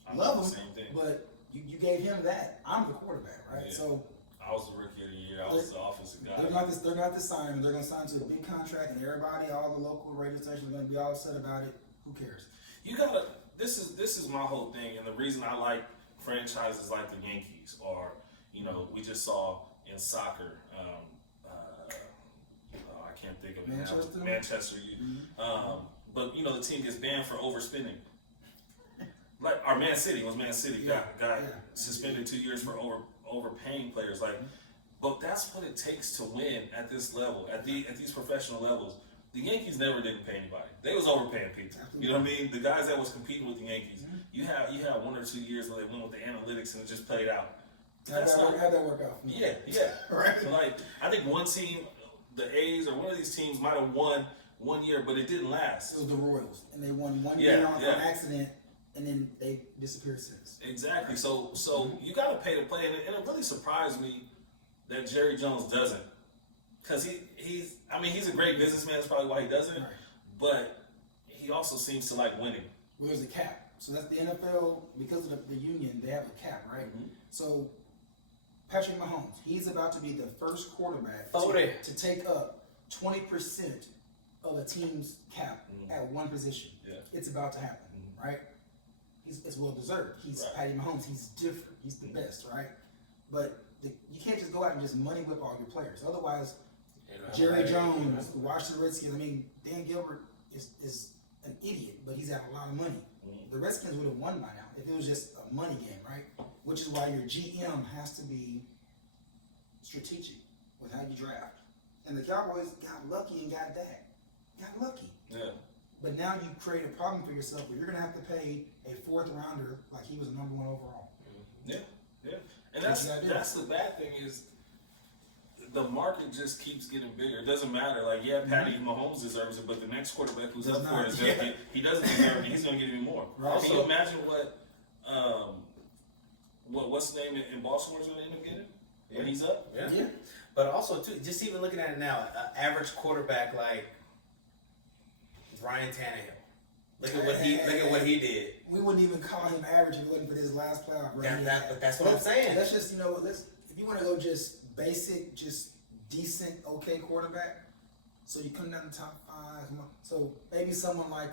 I love him, but you gave him that. I'm the quarterback, right? Yeah. So I was the rookie of the year. I was the offensive guy. They're not the sign. They're going to sign to a big contract, and everybody, all the local radio stations, are going to be all upset about it. Who cares? You gotta. This is my whole thing, and the reason I like franchises like the Yankees, or we just saw in soccer. I can't think of it now. Manchester. But the team gets banned for overspending. Like our Man City got suspended 2 years for overpaying players. Like, but that's what it takes to win at this level, at these professional levels. the Yankees never didn't pay anybody. They was overpaying people. You know what I mean? The guys that was competing with the Yankees, you had 1 or 2 years where they went with the analytics and it just played out. How'd that work out? Yeah. Right. Like, I think one team, the A's or one of these teams might have won 1 year, but it didn't last. It was the Royals, and they won one game on accident, and then they disappeared since. Exactly. So you got to pay to play, and it really surprised me that Jerry Jones doesn't, because he's a great businessman. That's probably why he doesn't. Right. But he also seems to like winning. Well, there's a cap. So that's the NFL, because of the union, they have a cap, right? Mm-hmm. So Patrick Mahomes, he's about to be the first quarterback to take up 20% of a team's cap at one position. Yeah. It's about to happen, right? It's well deserved. He's Patty Mahomes. He's different. He's the best, right? But you can't just go out and just money whip all your players. Otherwise, Jerry Jones, the Washington Redskins. I mean, Dan Gilbert is an idiot, but he's got a lot of money. The Redskins would have won by now if it was just a money game, right? Which is why your GM has to be strategic with how you draft. And the Cowboys got lucky and got that. Got lucky. Yeah. But now you create a problem for yourself where you're going to have to pay a 4th rounder like he was the number 1 overall. Yeah. And that's the bad thing is the market just keeps getting bigger. It doesn't matter. Like, Patty Mahomes deserves it, but the next quarterback who's up for it is going to get, he doesn't deserve it. He's going to get even more. Right. Can you imagine what's the name in Baltimore is going to end up getting when he's up? Yeah. But also, too, just even looking at it now, average quarterback like Ryan Tannehill. Look at what he did. We wouldn't even call him average if it wasn't for this last playoff run. But that's what I'm saying. Let's just, if you want to go just basic, just decent, okay quarterback, so you come down the top 5. Come on. So maybe someone like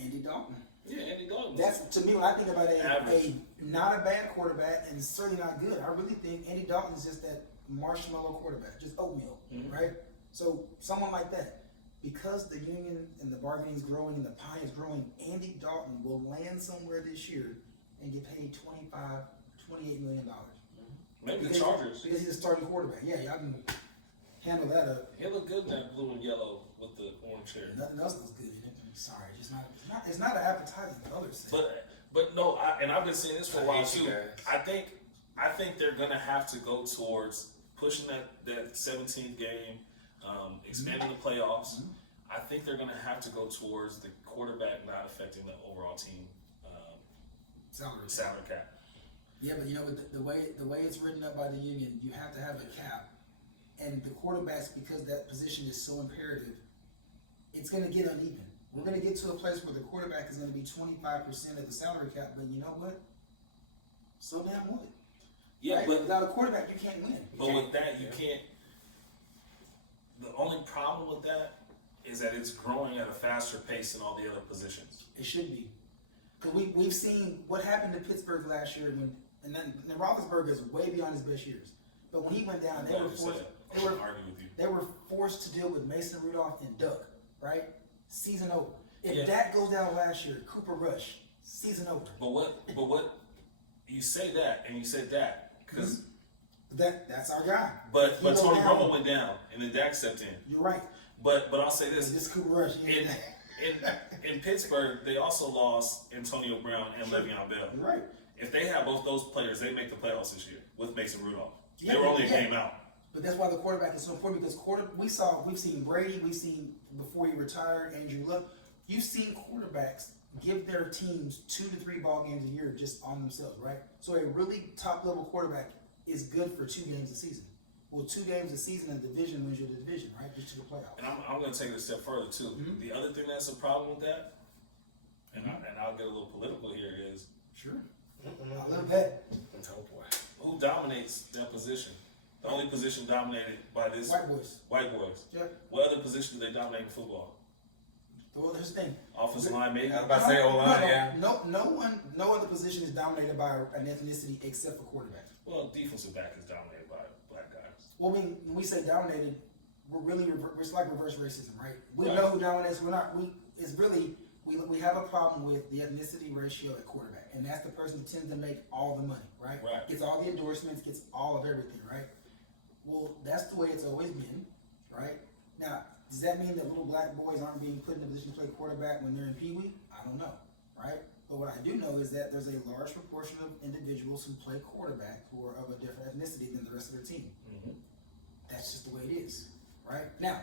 Andy Dalton. Yeah, Andy Dalton. That's, to me, when I think about a not a bad quarterback and certainly not good, I really think Andy Dalton is just that marshmallow quarterback, just oatmeal, right? So someone like that. Because the union and the bargaining is growing and the pie is growing, Andy Dalton will land somewhere this year and get paid $28 million. Maybe the Chargers. Because he's a starting quarterback. Yeah, y'all can handle that up. He looked good in that blue and yellow with the orange hair. Nothing else looks good in it. I'm sorry, it's not an appetizing color set. But no, and I've been saying this for a while too. I think they're gonna have to go towards pushing that 17th game. Expanding the playoffs, I think they're going to have to go towards the quarterback not affecting the overall team salary cap. Yeah, but with the way it's written up by the union, you have to have a cap, and the quarterbacks, because that position is so imperative, it's going to get uneven. We're going to get to a place where the quarterback is going to be 25% of the salary cap, but you know what? So damn what? Yeah, right? but without a quarterback, you can't win. But with that, you can't. The only problem with that is that it's growing at a faster pace than all the other positions. It should be. Because we've seen what happened to Pittsburgh last year, and Roethlisberger is way beyond his best years. But when he went down, they were forced to deal with Mason Rudolph and Duck, right? Season over. If that goes down last year, Cooper Rush, season over. But what you say that, and you said that, because that's our guy. But Tony Romo went down, and then Dak stepped in. You're right. But I'll say this: this Cooper Rush. In Pittsburgh, they also lost Antonio Brown and Le'Veon Bell. You're right. If they have both those players, they make the playoffs this year with Mason Rudolph. They were only a game out. But that's why the quarterback is so important, because we've seen Brady, we've seen before he retired, Andrew Luck. You've seen quarterbacks give their teams 2 to 3 ball games a year just on themselves, right? So a really top level quarterback is good for 2 games a season. Well, 2 games a season in the division wins you the division, right? Just to the playoffs. And I'm going to take it a step further too. The other thing that's a problem with that, and I'll get a little political here, is sure. I love that. Oh boy. Who dominates that position? The only position dominated by this White boys. White boys. Yep. What other position do they dominate in football? Well, here's the thing. Offensive line, maybe. I was about to say O-line, yeah. No other position is dominated by an ethnicity except for quarterback. Well, defensive back is dominated by black guys. Well, when we say dominated, it's like reverse racism, right? We know who dominates. We have a problem with the ethnicity ratio at quarterback, and that's the person who tends to make all the money, right? Gets all the endorsements, gets all of everything, right? Well, that's the way it's always been, right? Now, does that mean that little black boys aren't being put in a position to play quarterback when they're in Pee Wee? I don't know, right? But what I do know is that there's a large proportion of individuals who play quarterback who are of a different ethnicity than the rest of their team. Mm-hmm. That's just the way it is, right? Now,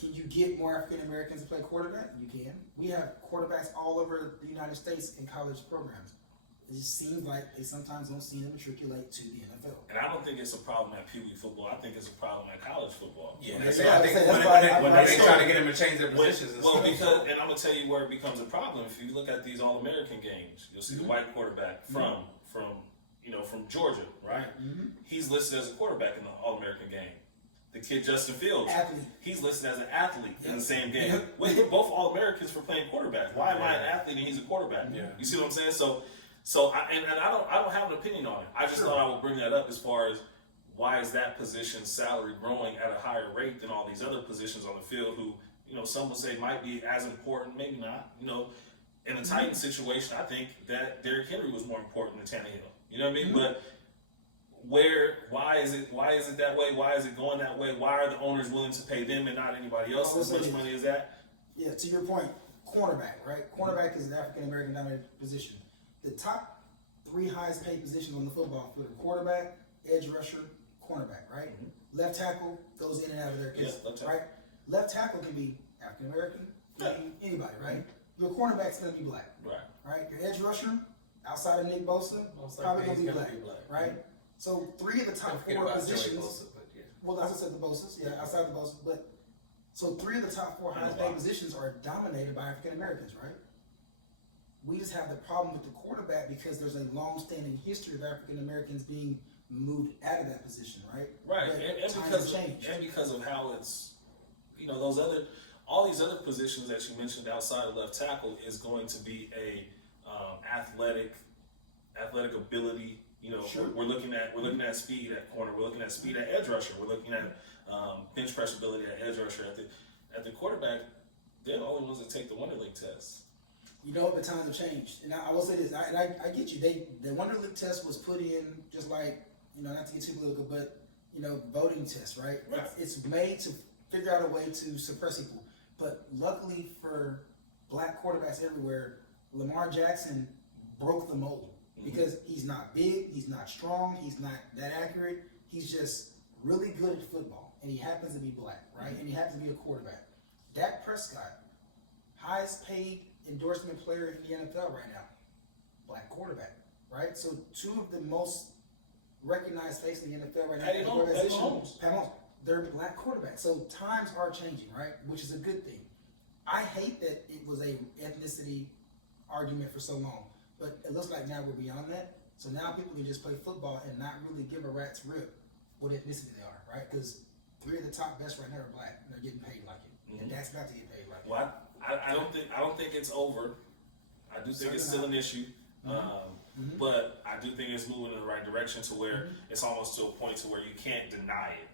can you get more African Americans to play quarterback? You can. We have quarterbacks all over the United States in college programs. It just seems like they sometimes don't seem to matriculate to the NFL. And I don't think it's a problem at Pee Wee football. I think it's a problem at college football. Yeah, When they they say, I think when they try to get them to change their positions and well, stuff. because, and I'm gonna tell you where it becomes a problem. If you look at these All-American games, you'll see the white quarterback from Georgia, right? Mm-hmm. He's listed as a quarterback in the All-American game. The kid Justin Fields, Athlete. he's listed as an athlete in the same game. Yeah. We're both All-Americans for playing quarterback. Why am I an athlete and he's a quarterback? Yeah. You see what I'm saying? So I don't have an opinion on it. I just thought I would bring that up as far as why is that position's salary growing at a higher rate than all these other positions on the field who, some would say might be as important, maybe not. In the Titans situation, I think that Derrick Henry was more important than Tannehill. You know what I mean? But why is it that way? Why is it going that way? Why are the owners willing to pay them and not anybody else as much money as that? Yeah, to your point, cornerback, right? Cornerback is an African American dominated position. The top 3 highest paid positions on the football field are quarterback, edge rusher, cornerback, right? Mm-hmm. Left tackle goes in and out of there, Yeah, left tackle. right? Left tackle can be African American, can be anybody, right? Your cornerback's gonna be black, right? Your edge rusher, outside of Nick Bosa, Most probably likely gonna he's be gonna black, be black. right? So 3 of the top Don't forget 4 about Joey positions. Bosa, but yeah. Well, as I said, the Bosas, yeah, outside the Bosas, but so 3 of the top 4 highest paid positions are dominated by African Americans, right? We just have the problem with the quarterback because there's a long-standing history of African Americans being moved out of that position, right? Right, But and times have changed. because of how it's, all these other positions that you mentioned outside of left tackle is going to be a athletic ability. Sure. We're looking at speed at corner. We're looking at speed at edge rusher. We're looking at bench press ability at edge rusher. At the quarterback, they're the only ones that take the Wonderlic test. You know what? The times have changed, and I will say this. I get you. The Wonderlic test was put in just like not to get too political, but voting test, right? Right. It's made to figure out a way to suppress people. But luckily for black quarterbacks everywhere, Lamar Jackson broke the mold because he's not big, he's not strong, he's not that accurate. He's just really good at football, and he happens to be black, right? And he happens to be a quarterback. Dak Prescott, highest paid endorsement player in the NFL right now, black quarterback, right? So 2 of the most recognized faces in the NFL right now, Pat Mahomes. They're black quarterbacks. So times are changing, right? Which is a good thing. I hate that it was a ethnicity argument for so long, but it looks like now we're beyond that. So now people can just play football and not really give a rat's rip what ethnicity they are, right? Because 3 of the top best right now are black, and they're getting paid like it, and that's got to get paid like it. Well, I don't think it's over. I do think it's still an issue, but I do think it's moving in the right direction to where it's almost to a point to where you can't deny it.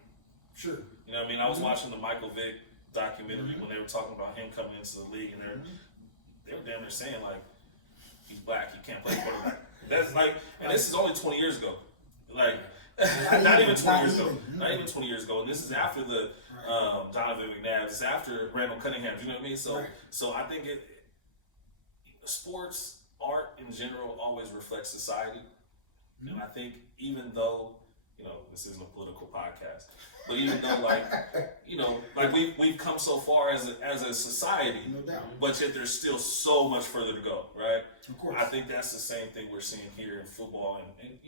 Sure. You know what I mean? I was watching the Michael Vick documentary when they were talking about him coming into the league, and they were damn near saying like he's black, he can't play quarterback. That's like, and this is only 20 years ago, like not even 20 years ago, not even 20 years ago, and this is after the Donovan McNabb, it's after Randall Cunningham. You know what I mean? So I think sports, art in general, always reflects society, and I think even though this isn't a political podcast, but even though like we've come so far as a society, No doubt. but yet there's still so much further to go, right? Of course. I think that's the same thing we're seeing here in football and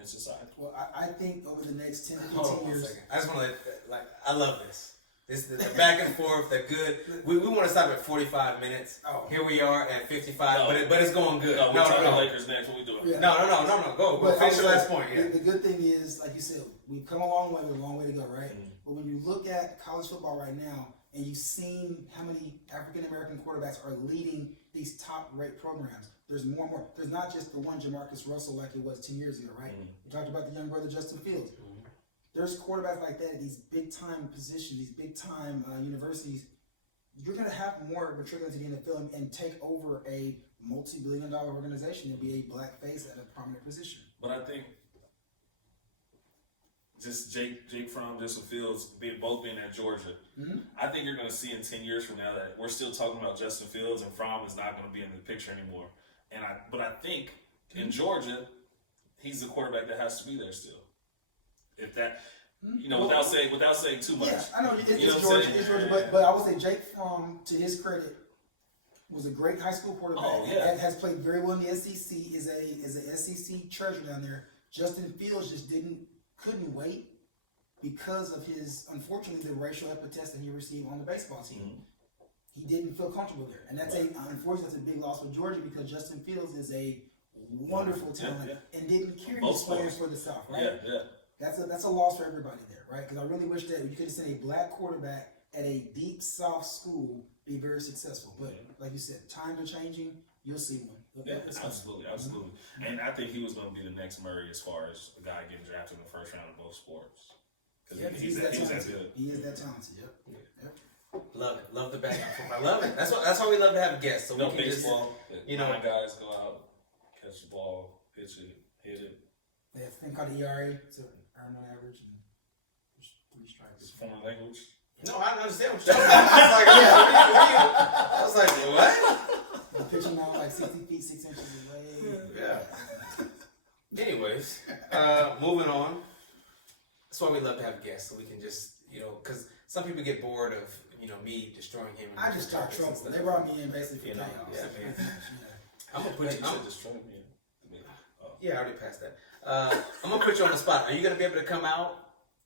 in society. Well, I think over the next 10 to 15 Hold on 1 years, second. I just want to I love this. This the back and forth, the good. We want to stop at 45 minutes. Oh. Here we are at 55, but it's going good. We're talking Lakers next. What we doing? Yeah. No. Go. But Finish your also, last point. Yeah. The good thing is, like you said, we've come a long way. There's a long way to go, right? But when you look at college football right now, and you've seen how many African American quarterbacks are leading these top-rate programs, there's more and more. There's not just the one Jamarcus Russell like it was 10 years ago, right? We talked about the young brother Justin Fields. There's quarterbacks like that at these big-time positions, these big-time universities. You're going to have more matriculate to the NFL and take over a multi-billion-dollar organization and be a black face at a prominent position. But I think just Jake Fromm, Justin Fields, both being at Georgia. Mm-hmm. I think you're going to see in 10 years from now that we're still talking about Justin Fields and Fromm is not going to be in the picture anymore. But I think in Georgia, he's the quarterback that has to be there still. If that, without saying too much. Yeah, I know it's You know what I'm Georgia, saying? it's Georgia, but I would say Jake Fromm, to his credit, was a great high school quarterback. Oh, yeah. Has played very well in the SEC. Is a SEC treasure down there. Justin Fields just couldn't wait because of unfortunately the racial epithets that he received on the baseball team. Mm-hmm. He didn't feel comfortable there, and unfortunately that's a big loss for Georgia because Justin Fields is a wonderful talent and didn't care he's playing for the South, right? Yeah. That's a loss for everybody there, right? Because I really wish that you could have seen a black quarterback at a deep South school be very successful. But like you said, times are changing. You'll see one. Yeah, absolutely. Mm-hmm. And I think he was going to be the next Murray as far as a guy getting drafted in the first round of both sports. Because he's that good. He is that talented. Yep. Love it. Love the background. I love it. That's why we love to have guests. So we can baseball. Just, nine guys go out, catch the ball, pitch it, hit it. They have a thing called ERA to earn on average, and there's 3 strikes. It's foreign language. No, I don't understand what you're talking about. I was like, what? The pitching now like 60 feet, 6 inches away. Yeah. Anyways, moving on. That's why we love to have guests, so we can just, because some people get bored of, me destroying him. I just start trouble. They brought me in basically for chaos. Yeah, man. I'm gonna put Wait, you. you said destroy me. Yeah, I already passed that. I'm gonna put you on the spot. Are you gonna be able to come out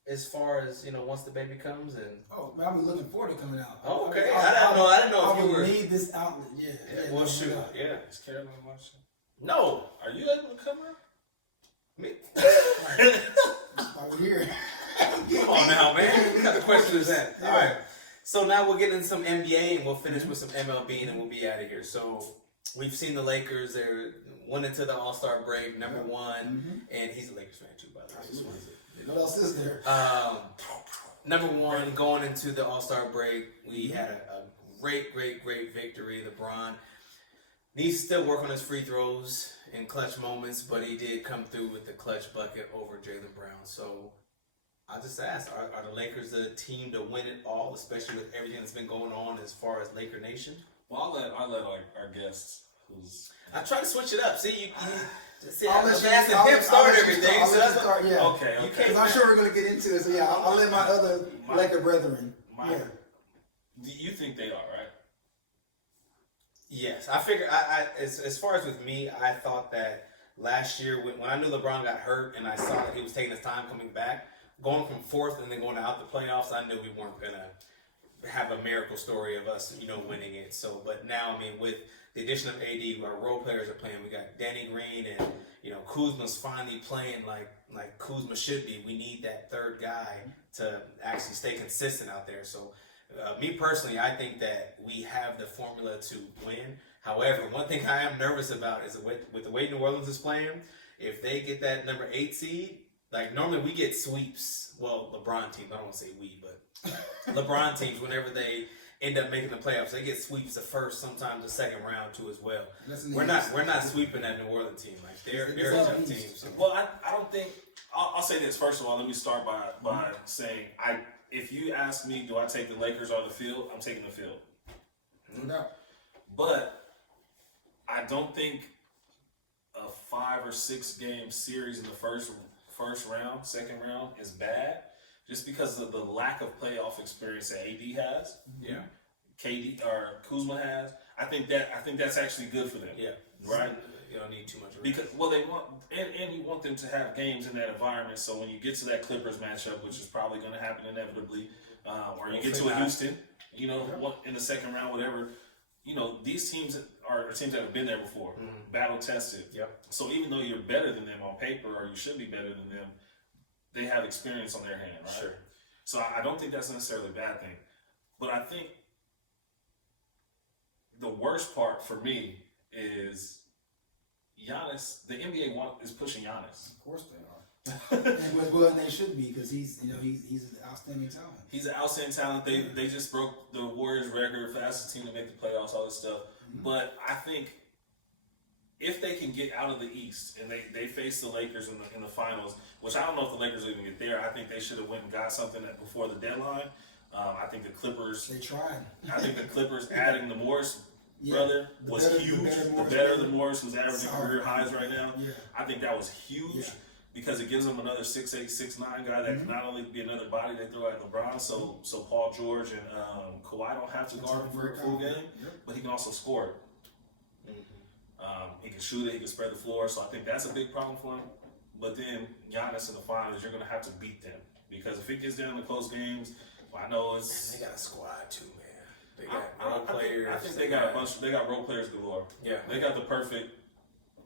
as far as once the baby comes and? Oh, man, I'm looking forward to coming out. Oh, okay. I didn't know if you were. I need this outlet. Yeah. Well, shoot. Yeah. Is Caroline watching? No. Are you able to come out? Me? Why we're here. Come on now, man. What kind of question is that? All right. So now we'll get into some NBA and we'll finish with some MLB and then we'll be out of here. So we've seen the Lakers. They went into the All-Star break, number one, and he's a Lakers fan too, by the way. Just wanted to- What else is there? Number one, going into the All-Star break, we had a great victory. LeBron needs to still work on his free throws in clutch moments, but he did come through with the clutch bucket over Jaylen Brown. So I just asked, are the Lakers the team to win it all, especially with everything that's been going on as far as Laker Nation? Well, I'll let our guests who's. I try to switch it up. See, you see, I'll I'm let you- asking I'll him let- start I'll let you everything. start. I'll let you start, yeah. Okay. You Because can't. I'm sure we're going to get into it. So, yeah, I'll let my other Laker brethren. Yeah. You think they are, right? Yes, I figure. I as far as with me, I thought that last year when I knew LeBron got hurt and I saw that he was taking his time coming back, going from fourth and then going out the playoffs, I knew we weren't gonna have a miracle story of us, winning it. So, but now, I mean, with the addition of AD, our role players are playing. We got Danny Green and Kuzma's finally playing like Kuzma should be. We need that third guy to actually stay consistent out there. So. Me personally, I think that we have the formula to win. However, one thing I am nervous about is with the way New Orleans is playing, if they get that number 8 seed, like normally we get sweeps. Well, LeBron teams, I don't want to say we, but LeBron teams, whenever they end up making the playoffs, they get sweeps the first, sometimes the second round too as well. We're not sweeping that New Orleans team. Like they're a tough team. So. Well, I don't think. I'll say this first of all. Let me start by saying if you ask me, do I take the Lakers on the field? I'm taking the field. No. But I don't think a 5 or 6 game series in the first round, second round is bad, just because of the lack of playoff experience that AD has. Yeah. KD or Kuzma has. I think that's actually good for them. Yeah. Right. You don't need too much. Because they want and you want them to have games in that environment. So when you get to that Clippers matchup, which is probably going to happen inevitably, or you get to a Houston, in the second round, whatever, these teams are teams that have been there before, battle tested. Yep. So even though you're better than them on paper, or you should be better than them, they have experience on their hand, right? Sure. So I don't think that's necessarily a bad thing, but I think the worst part for me is Giannis. The NBA is pushing Giannis. Of course they are. and they should be because he's an outstanding talent. He's an outstanding talent. They just broke the Warriors record, fastest team to make the playoffs, all this stuff. Mm-hmm. But I think if they can get out of the East and they face the Lakers in the finals, which I don't know if the Lakers will even get there. I think they should have went and got something before the deadline. I think the Clippers. They tried. I think the Clippers adding the Morris Yeah, brother the was better- huge. the The better better Morris than Morris, who's averaging career highs right now. Yeah. I think that was huge. Yeah. Because it gives them another 6'8", 6'9" guy that can not only be another body they throw at LeBron, so Paul George and Kawhi don't have to guard him for a full game, but he can also score it. He can shoot it, he can spread the floor, so I think that's a big problem for him. But then Giannis in the finals, you're going to have to beat them. Because if it gets down to close games, well, I know it's... They got a squad too, man. They got role players. I think they got a bunch. They got role players galore. Yeah. They got the perfect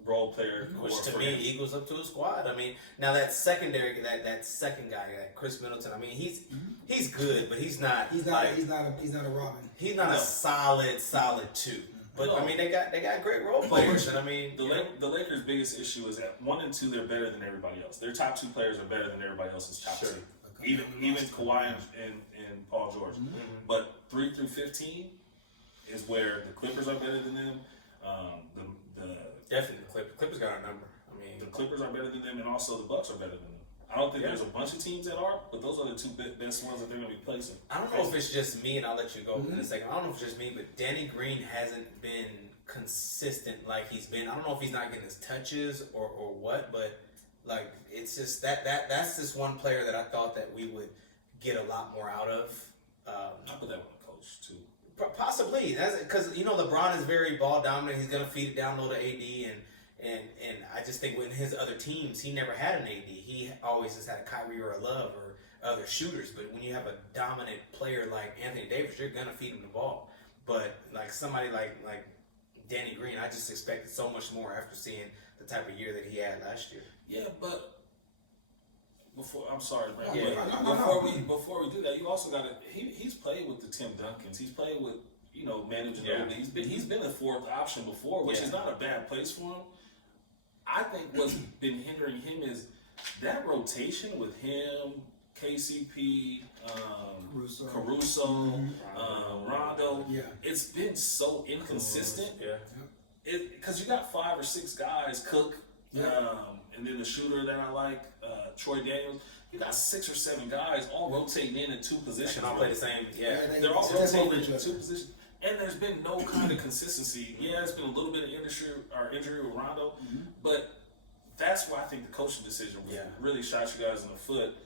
role player. Which to me equals up to a squad. I mean, now that secondary, that second guy, that Chris Middleton. I mean, he's good, but he's not. He's not a Robin. He's not a solid two. But I mean, they got great role players, and I mean, the Lakers' biggest issue is that 1 and 2 they're better than everybody else. Their top 2 players are better than everybody else's top 2. Even Kawhi and Paul George. But 3 through 15 is where the Clippers are better than them. Definitely the Clippers got our number. I mean, the Clippers are better than them, and also the Bucks are better than them. I don't think there's a bunch of teams that are, but those are the 2 best ones that they're going to be placing. I don't know if it's just me, and I'll let you go in a second. I don't know if it's just me, but Danny Green hasn't been consistent like he's been. I don't know if he's not getting his touches or what, but like it's just that's just one player that I thought that we would get a lot more out of. I put that on the coach too. Possibly, because LeBron is very ball dominant. He's gonna feed it down low to AD, and I just think with his other teams, he never had an AD. He always just had a Kyrie or a Love or other shooters. But when you have a dominant player like Anthony Davis, you're gonna feed him the ball. But like somebody like Danny Green, I just expected so much more after seeing the type of year that he had last year. Yeah, but I'm sorry, Brad. Yeah, Before we do that, you also got to. He's played with the Tim Duncans. He's played with Manu Ginobili. He's been a 4th option before, which is not a bad place for him. I think what's been hindering him is that rotation with him, KCP, Caruso, Rondo. Yeah. It's been so inconsistent. Yeah. Because you got 5 or 6 guys, Cook, and then the shooter that I like, Troy Daniels. You got 6 or 7 guys all rotating in 2 positions. And all play the same. Yeah. They're all rotating in 2 positions. And there's been no kind of consistency. Yeah, it's been a little bit of injury with Rondo, but that's why I think the coaching decision really shot you guys in the foot.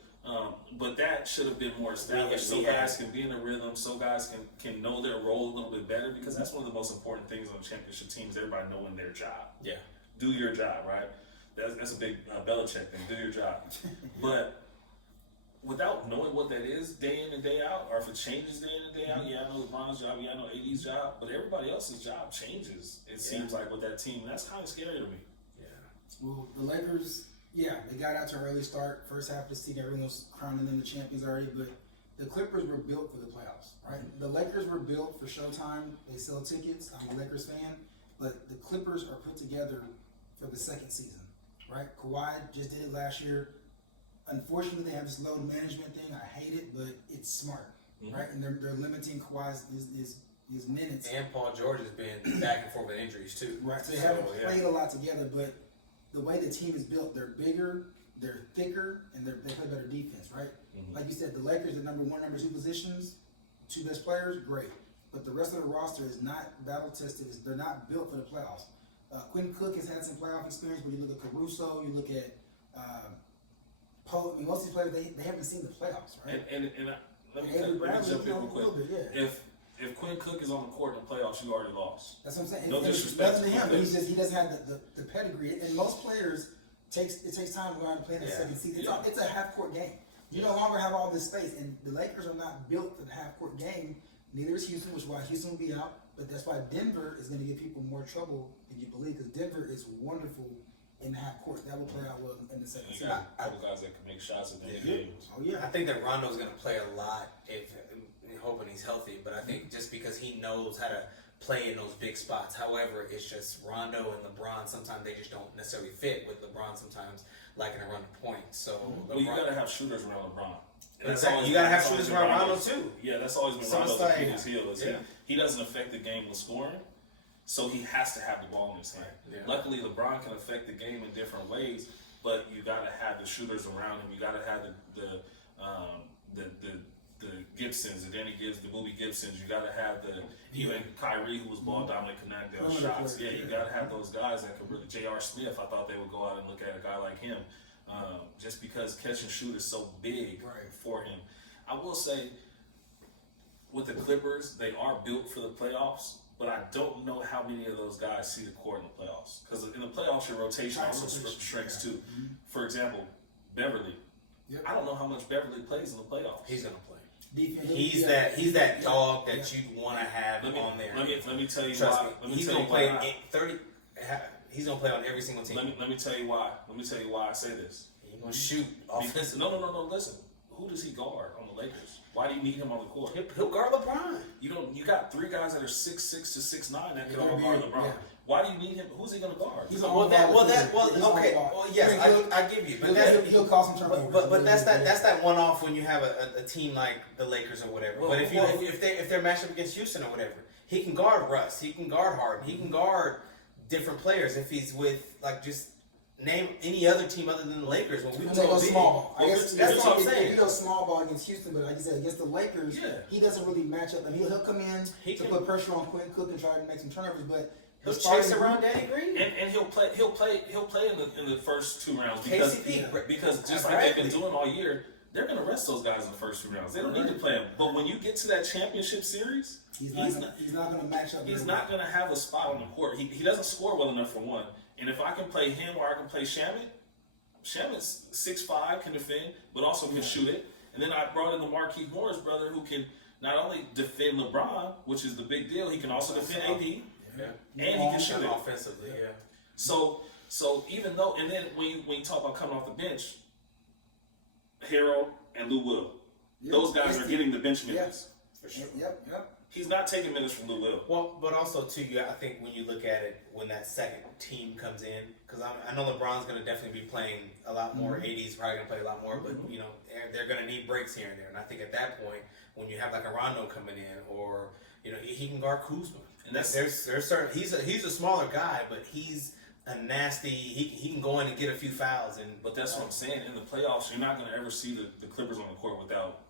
But that should have been more established so guys can be in a rhythm, so guys can know their role a little bit better, because that's one of the most important things on championship teams, everybody knowing their job. Yeah. Do your job, right? That's a big Belichick thing, do your job. But without knowing what that is day in and day out, or if it changes day in and day out, I know LeBron's job, I know AD's job, but everybody else's job changes, it seems like, with that team. That's kind of scary to me. Yeah. Well, the Lakers, they got out to an early start. First half of the season, everyone was crowning them the champions already, but the Clippers were built for the playoffs, right? The Lakers were built for Showtime. They sell tickets. I'm a Lakers fan, but the Clippers are put together for the second season, right? Kawhi just did it last year. Unfortunately, they have this load management thing. I hate it, but it's smart, right? And they're limiting Kawhi's his minutes. And Paul George has been back and forth with injuries too. Right, so they haven't played a lot together, but the way the team is built, they're bigger, they're thicker, and they play better defense, right? Like you said, the Lakers, the number 1, number 2 positions, 2 best players, great. But the rest of the roster is not battle tested. They're not built for the playoffs. Quentin Cook has had some playoff experience, but you look at Caruso, you look at Poe. I mean, most of these players, they haven't seen the playoffs, right? And let me jump in real quick. If Quinn Cook is on the court in the playoffs, you already lost. That's what I'm saying. No disrespect Nothing to him, but he doesn't have the pedigree. And most players, it takes time to go out and play in the second season. It's a half-court game. You no longer have all this space, and the Lakers are not built for the half-court game. Neither is Houston, which is why Houston will be out. But that's why Denver is going to give people more trouble than you believe, because Denver is wonderful in the half court. That will play out well in the second You season. got a couple guys that can make shots at the games. Oh yeah. I think that Rondo's going to play a lot hoping he's healthy, but I think just because he knows how to play in those big spots. However, it's just Rondo and LeBron, sometimes they just don't necessarily fit with LeBron sometimes liking to run the point. So well, you got to have shooters around LeBron. Exactly. You got to have shooters around Rondo too. Yeah, that's always been Rondo's Achilles heel. He doesn't affect the game with scoring. So he has to have the ball in his hand. Yeah. Luckily, LeBron can affect the game in different ways, but you got to have the shooters around him. You got to have the Gibsons, the Danny Gibbs, the Boobie Gibsons. You got to have even Kyrie, who was ball dominant, connect those shots. Yeah, you got to have those guys that could really. J.R. Smith, I thought they would go out and look at a guy like him, just because catch and shoot is so big for him. I will say, with the Clippers, they are built for the playoffs. But I don't know how many of those guys see the court in the playoffs. Because in the playoffs, your rotation also shrinks too. Mm-hmm. For example, Beverly. Yep. I don't know how much Beverly plays in the playoffs. He's gonna play. Defense, He's that dog that you want to have on there. Let me tell you Trust why. me, he's gonna play 30. He's gonna play on every single team. Let me tell you why. Let me tell you why I say this. He's gonna shoot offensive. No. Listen, who does he guard on the Lakers? Why do you need him on the court? He'll guard LeBron. You got 3 guys that are 6'6" to 6'9" that can all guard LeBron. Yeah. Why do you need him? Who's he gonna guard? Yes, I give you. But he'll cause some turnovers. But that's that one off when you have a team like the Lakers or whatever. But if they're matched up against Houston or whatever, he can guard Russ. He can guard Harden. He can guard different players if he's with just. Name any other team other than the Lakers. When we go small ball. I guess that's what I'm saying. He goes small ball against Houston, but like you said, against the Lakers, he doesn't really match up. I mean, he'll come in to put pressure on Quinn Cook and try to make some turnovers, but he'll chase around Danny Green. And he'll play in the first 2 rounds because just like they've been doing all year, they're gonna rest those guys in the first 2 rounds. They don't need to play them. But when you get to that championship series, he's not gonna match up. He's not gonna have a spot on the court. He doesn't score well enough for one. And if I can play him or I can play Shamit's 6'5", can defend, but also can shoot it. And then I brought in the Marquise Morris brother, who can not only defend LeBron, which is the big deal, he can also defend AD, and he can shoot it offensively. Yeah. So even though, and then when you talk about coming off the bench, Harold and Lou Will, those guys are getting the bench minutes for sure. Yep. He's not taking minutes from Lou Will. Well, but also too, I think when you look at it, when that second team comes in, because I know LeBron's going to definitely be playing a lot more. AD's probably going to play a lot more, but they're going to need breaks here and there. And I think at that point, when you have like a Rondo coming in, or he can guard Kuzma, and there's certain he's a smaller guy, but he's a nasty. He can go in and get a few fouls, but that's what I'm saying. In the playoffs, you're not going to ever see the Clippers on the court without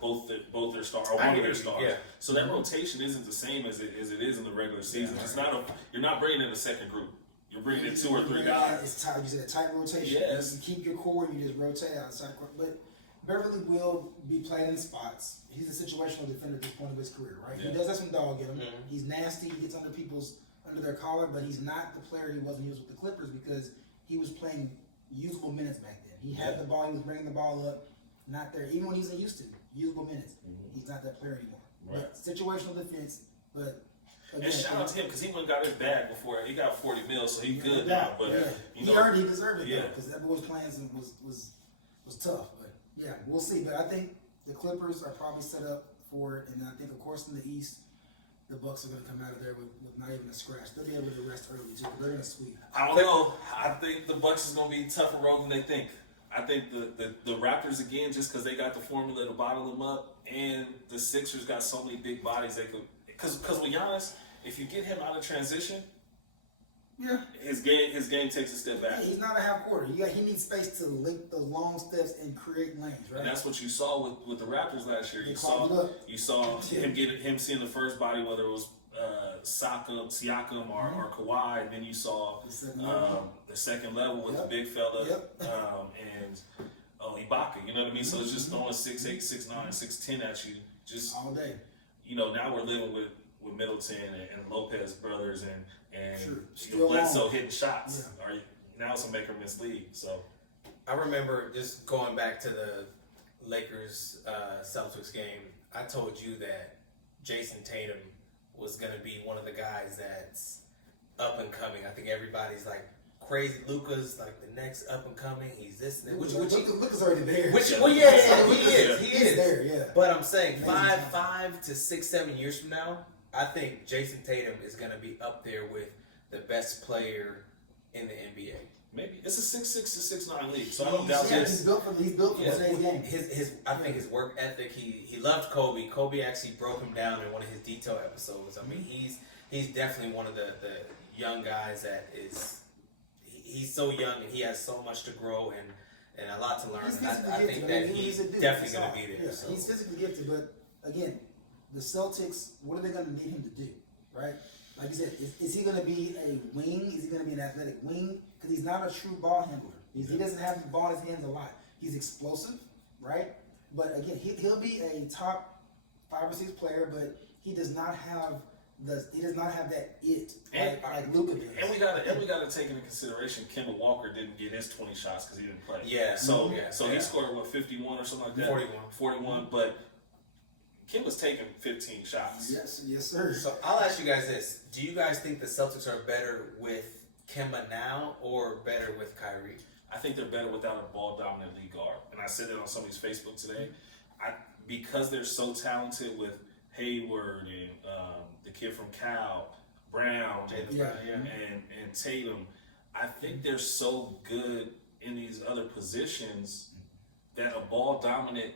both their stars or one of their stars. Yeah. So that rotation isn't the same as it is in the regular season. It's not you're not bringing in a second group. You're bringing in 2 or 3 guys. It's tight. You said tight rotation. Yes. You keep your core. You just rotate outside court. But Beverly will be playing in spots. He's a situational defender at this point of his career, right? Yeah. He does have some dog in him. Mm-hmm. He's nasty. He gets under their collar, but he's not the player he was when he was with the Clippers because he was playing usable minutes back then. He had the ball. He was bringing the ball up. Not there. Even when he's in Houston, usable minutes. Mm-hmm. He's not that player anymore. Right. But situational defense, but again, and shout out to him because he went and got his bag before. He got 40 mil, so he's good now. But he deserved it because that boy's plans was tough. But yeah, we'll see. But I think the Clippers are probably set up for it, and I think of course in the East, the Bucks are going to come out of there with not even a scratch. They'll be able to rest early too. They're going to sweep. I don't know. I think the Bucks is going to be a tougher road than they think. I think the Raptors, again, just because they got the formula to bottle them up, and the Sixers got so many big bodies they could. Because with Giannis, if you get him out of transition, his game takes a step back. Yeah, he's not a half quarter. He needs space to link those long steps and create lanes, right? And that's what you saw with the Raptors last year. You saw him seeing the first body, whether it was Siakam or Kawhi, and then you saw the second level with the big fella and Ibaka. You know what I mean? So it's just throwing 6'8", 6'9", 6'10" at you just all day. Now we're living with Middleton and Lopez brothers and Bledsoe hitting shots. Now it's a make or miss league. So I remember just going back to the Lakers Celtics game. I told you that Jason Tatum was going to be one of the guys that's up and coming. I think everybody's like crazy. Luka's like the next up and coming. He's this and that. Luka's already there. He is. He's there, yeah. But I'm saying 5 to 6, 7 years from now, I think Jason Tatum is going to be up there with the best player in the NBA. Maybe it's a 6'6" to 6'9" league, so I don't doubt this. He's built for today's game. I think his work ethic. He loved Kobe. Kobe actually broke him down in one of his detail episodes. I mean, he's definitely one of the young guys that is. He's so young and he has so much to grow and a lot to learn. He's And I physically think gifted. that he's a dude. definitely That's going all. to be there. Yeah, So. he's physically gifted, but again, the Celtics, what are they going to need him to do, right? Like you said, is he going to be a wing? Is he going to be an athletic wing? Because he's not a true ball handler. He doesn't have the ball in his hands a lot. He's explosive, right? But again, he'll be a top 5 or 6 player, but he does not have that it like Luka does. And we gotta take into consideration Kemba Walker didn't get his 20 shots because he didn't play. Yeah. So Yeah. he scored 51 or something like that. 41. But Kemba's taking 15 shots. Yes, sir. So I'll ask you guys this: do you guys think the Celtics are better with Kemba now or better with Kyrie? I think they're better without a ball dominant lead guard. And I said that on somebody's Facebook today. Because they're so talented with Hayward and the kid from Cal, Brown, and Tatum, I think they're so good in these other positions that a ball dominant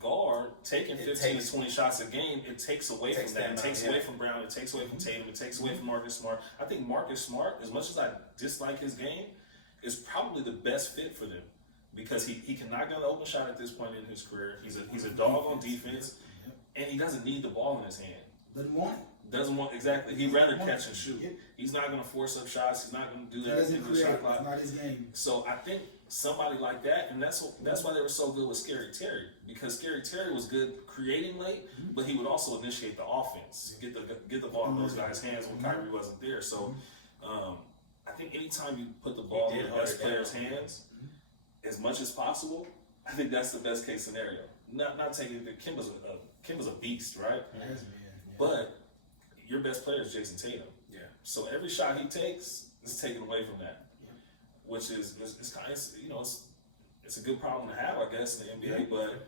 guard taking 15 to 20 shots a game, it takes away from that. It takes away from Brown, it takes away from Tatum, it takes away from Marcus Smart. I think Marcus Smart, as much as I dislike his game, is probably the best fit for them because he can knock down the open shot at this point in his career. He's a dog on defense, and he doesn't need the ball in his hand. Doesn't want exactly. He'd rather catch and shoot. He's not going to force up shots. He's not going to do that in the shot clock. It's not his game. So I think somebody like that, and that's why they were so good with Scary Terry, because Scary Terry was good creating late, but he would also initiate the offense, get the ball in those guys' hands when Kyrie wasn't there. So I think anytime you put the ball in the best player's hands, as much as possible, I think that's the best case scenario. Not taking that Kemba's a beast, right? But your best player is Jason Tatum. Yeah. So every shot he takes is taken away from that, which is kind of it's a good problem to have, I guess, in the NBA. But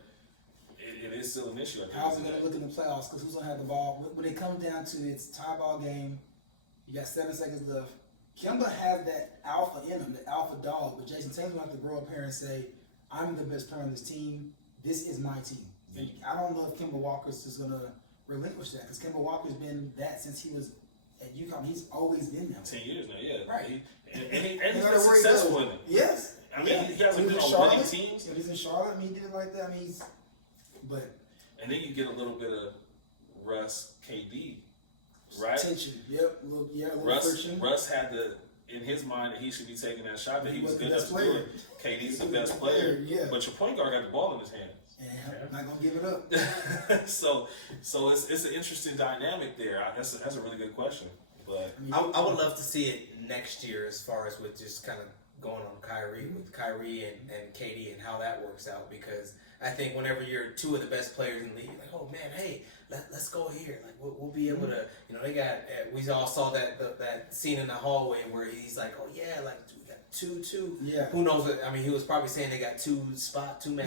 it is still an issue. How's it going to look in the playoffs? Because who's going to have the ball? When it comes down to it's tie ball game, you got 7 seconds left. Kemba has that alpha in him, the alpha dog. But Jason Tatum's going to have to grow up here and say, I'm the best player on this team. This is my team. And I don't know if Kemba Walker's just going to relinquish that, because Kemba Walker's been that since he was at UConn. He's always been that. 10 years now, yeah. Right. And he's been successful in it. Yes. I mean, he hasn't been on winning teams. He's in Charlotte. I mean, he did it like that. I mean, And then you get a little bit of Russ, KD, right? Tension. Yep. A little friction. Russ had in his mind that he should be taking that shot, but he was good enough to do player. it. KD's the best player, yeah. But your point guard got the ball in his hands. And I'm not gonna give it up. so it's an interesting dynamic there. That's a really good question. But I would love to see it next year, as far as with just kind of going on Kyrie with Kyrie and KD and how that works out, because I think whenever you're 2 of the best players in the league, you're like, oh man, hey, let's go here. Like we'll be able to, they got. We all saw that scene in the hallway where he's like, oh yeah, like we got 2. Yeah. Who knows? I mean, he was probably saying they got 2-man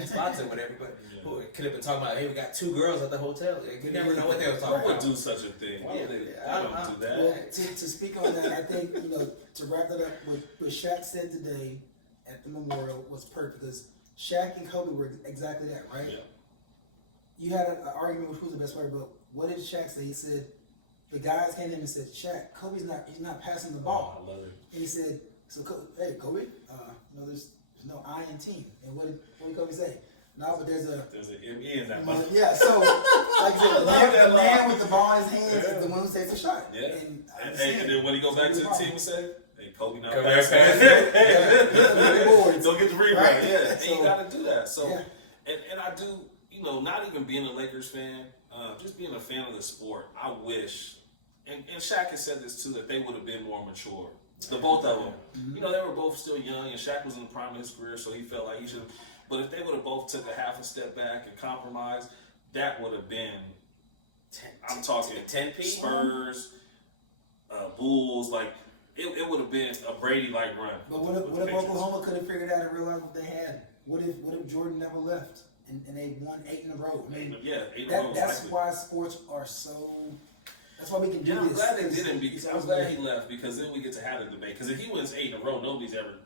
spots or whatever, but who could have been talking about, hey, we got 2 girls at the hotel. You never know what they were talking who would about. do such a thing? Why would they don't do that? Well, to speak on that, I think to wrap that up, what Shaq said today at the memorial was perfect, because Shaq and Kobe were exactly that, right? Yeah. You had an argument with who's the best player, but what did Shaq say? He said the guys came in and said, Shaq, he's not passing the ball. Oh, I love it. And he said, hey, Kobe, there's no I in team. And what did Kobe say? No, but there's an ME in that one. Yeah, so like I said, the man with the ball in his hands is the one who takes a shot. Yeah. And And then when he go back to the team and say, hey, Kobe not Kobe passing. Boards. Don't get the rebound. Right. Yeah, and So- you got to do that. So, Yeah. and I do, not even being a Lakers fan, just being a fan of the sport, I wish, and Shaq has said this too, that they would have been more mature. The both of them. Mm-hmm. They were both still young, and Shaq was in the prime of his career, so he felt like he should have. But if they would have both took a half a step back and compromised, that would have been, I'm talking 10P? Spurs, Bulls, like, it would have been a Brady-like run. But what if Oklahoma could have figured out and realized what they had? What if Jordan never left and they won 8 in a row? I mean, 8 in a row. that's why sports are so. That's why we can do I'm this. glad they didn't. Because I'm glad he left, because then we get to have a debate. Because if he wins 8 in a row, nobody's ever.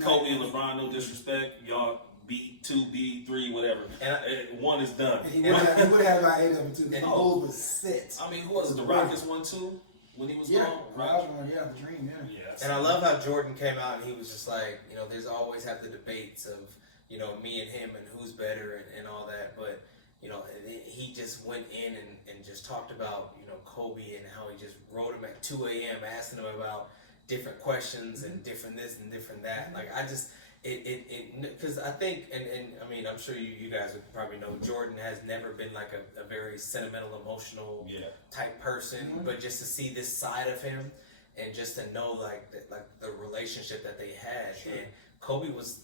Kobe and LeBron, no disrespect, y'all beat 2, beat 3, whatever. And 1 is done. He would have had about 8 of them too. The goal was set. I mean, who was it? The Rockets won 2. when he was Yeah, gone? yeah, the dream, yeah. Yeah. And I love how Jordan came out and he was just like, you know, there's always have the debates of, you know, me and him and who's better and all that. But, you know, he just went in and just talked about, you know, Kobe and how he just wrote him at 2 a.m. asking him about different questions and different this and different that. Like, I just, because I think, and I mean, I'm sure you guys would probably know, Jordan has never been like a very sentimental, emotional type person, but just to see this side of him and just to know like the relationship that they had. And Kobe was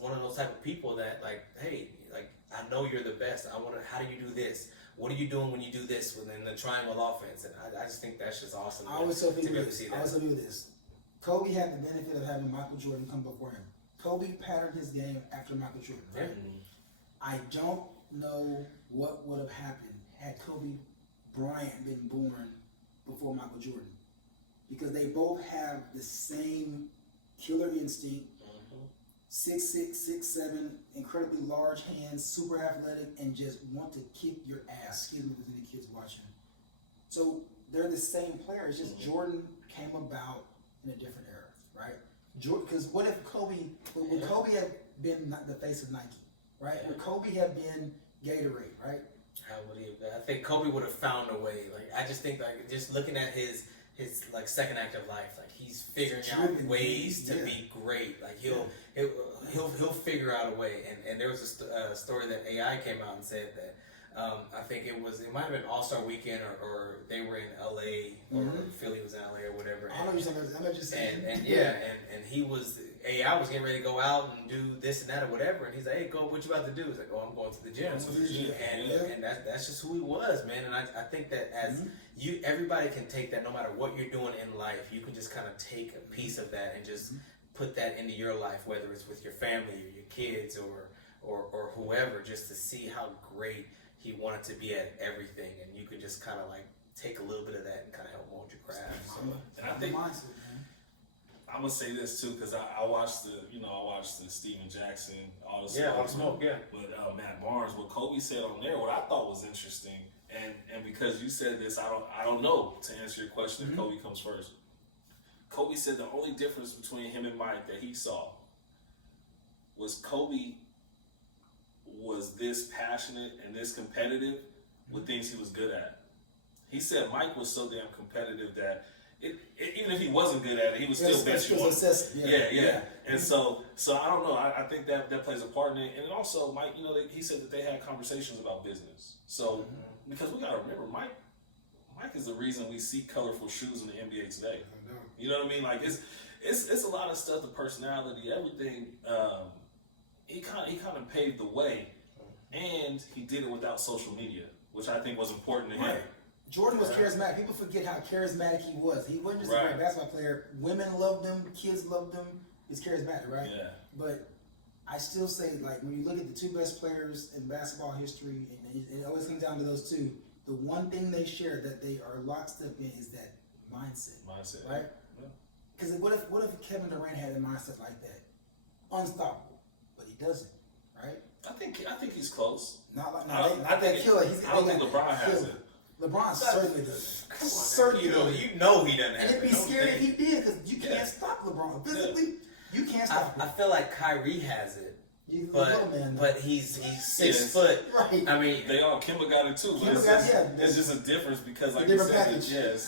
one of those type of people that like, hey, like, I know you're the best. How do you do this? What are you doing when you do this within the triangle offense? And I just think that's just awesome. I always tell people see that. I always tell people this. Kobe had the benefit of having Michael Jordan come before him. Kobe patterned his game after Michael Jordan, right? I don't know what would have happened had Kobe Bryant been born before Michael Jordan. Because they both have the same killer instinct, 6'6", 6'7", incredibly large hands, super athletic, and just want to kick your ass. Excuse me if there's any kids watching. So they're the same player. It's just Jordan came about in a different era, right? Because what if would Kobe have been the face of Nike, right? Would Kobe have been Gatorade, right? How would he have? I think Kobe would have found a way. Like, I just think, like, just looking at his like second act of life, like he's figuring out ways to be great. Like he'll figure out a way. And there was a story that AI came out and said that I think it might have been All-Star Weekend or they were in LA or Philly was in LA or whatever. I know you're saying. And he was AI was getting ready to go out and do this and that or whatever, and he's like, "Hey, go, what you about to do?" He's like, "Oh, I'm going to the gym." And that's just who he was, man. And I think that as everybody can take that, no matter what you're doing in life, you can just kind of take a piece of that and just put that into your life, whether it's with your family or your kids or whoever, just to see how great he wanted to be at everything, and you could just kind of like take a little bit of that and kind of help mold your craft. So, and I think I'm gonna say this too, because I watched the Steven Jackson, all the smoke, with Matt Barnes. What Kobe said on there, what I thought was interesting, and because you said this, I don't know to answer your question if Kobe comes first. Kobe said the only difference between him and Mike that he saw was Kobe was this passionate and this competitive with things he was good at. He said Mike was so damn competitive that even if he wasn't good at it, he would still bet you on it. Yeah. And so I don't know. I think that plays a part in it. And also, Mike, he said that they had conversations about business. So because we got to remember, Mike is the reason we see colorful shoes in the NBA today. You know what I mean? Like it's a lot of stuff, the personality, everything. He kind of paved the way, and he did it without social media, which I think was important to him. Jordan was charismatic. People forget how charismatic he was. He wasn't just a great basketball player. Women loved him. Kids loved him. He's charismatic, right? Yeah. But I still say, like, when you look at the two best players in basketball history, and it always comes down to those two, the one thing they share that they are lockstep in is that mindset. Right? Because what if Kevin Durant had a mindset like that? Unstoppable. But he doesn't, right? I think he's close. Not that killer. I don't think LeBron has it. LeBron certainly doesn't. Come on, certainly, you know he doesn't have it. And it'd be scary if he did, because you can't stop LeBron physically. You can't stop him. I feel like Kyrie has it, but he's 6 foot. Right. I mean, they all. Kimba got it too. But it's just a difference because, like you said,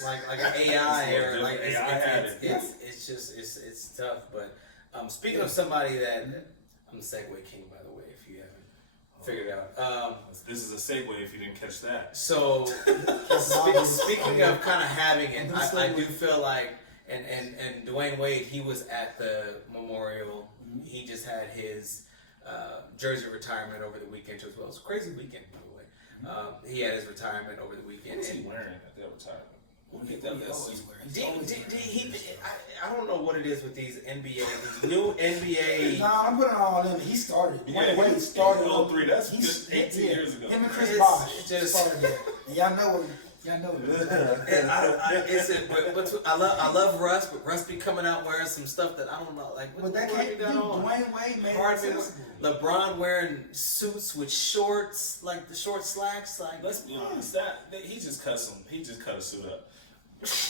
like an AI or like AI had it. It's tough. But speaking of somebody that I'm Segway King, by the way, if you haven't figured it out. This is a segue if you didn't catch that. So, speaking of kind of having it, I do feel like, and Dwayne Wade, he was at the memorial. He just had his jersey retirement over the weekend as well. It was a crazy weekend, by the way. He had his retirement over the weekend. What was he wearing at that retirement? I don't know what it is with these new NBA. Nah, I'm putting all in. He started. Wade started. Oh, 3. That's just 18 years ago. Him and Chris Bosh started that. And y'all know I love Russ, but Russ be coming out wearing some stuff that I don't know. Like, what that can't do. Dwayne Wade made it accessible. LeBron wearing suits with shorts, like the short slacks. Like, let's be honest, that he just cut a suit up.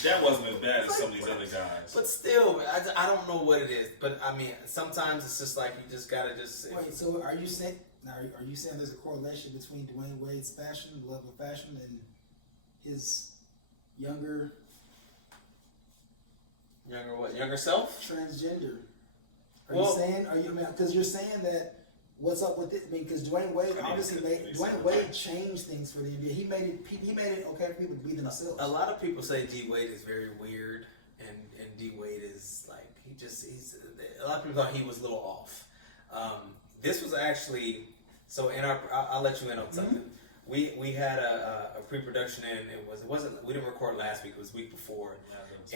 that wasn't as bad as some of these other guys. But still, I don't know what it is. But I mean, sometimes it's just like you just gotta just. Wait, so are you saying there's a correlation between Dwayne Wade's fashion, love of fashion, and his younger what? Younger self? transgender? Well, Because you're saying that. What's up with it? I mean, because Dwayne Wade obviously Dwayne Wade changed things for the NBA. He made it okay for people to be themselves. A lot of people say D Wade is very weird, and D Wade is like he's. A lot of people thought he was a little off. This was actually so in our. I'll let you in on something. We had a pre-production and it wasn't we didn't record last week. It was the week before,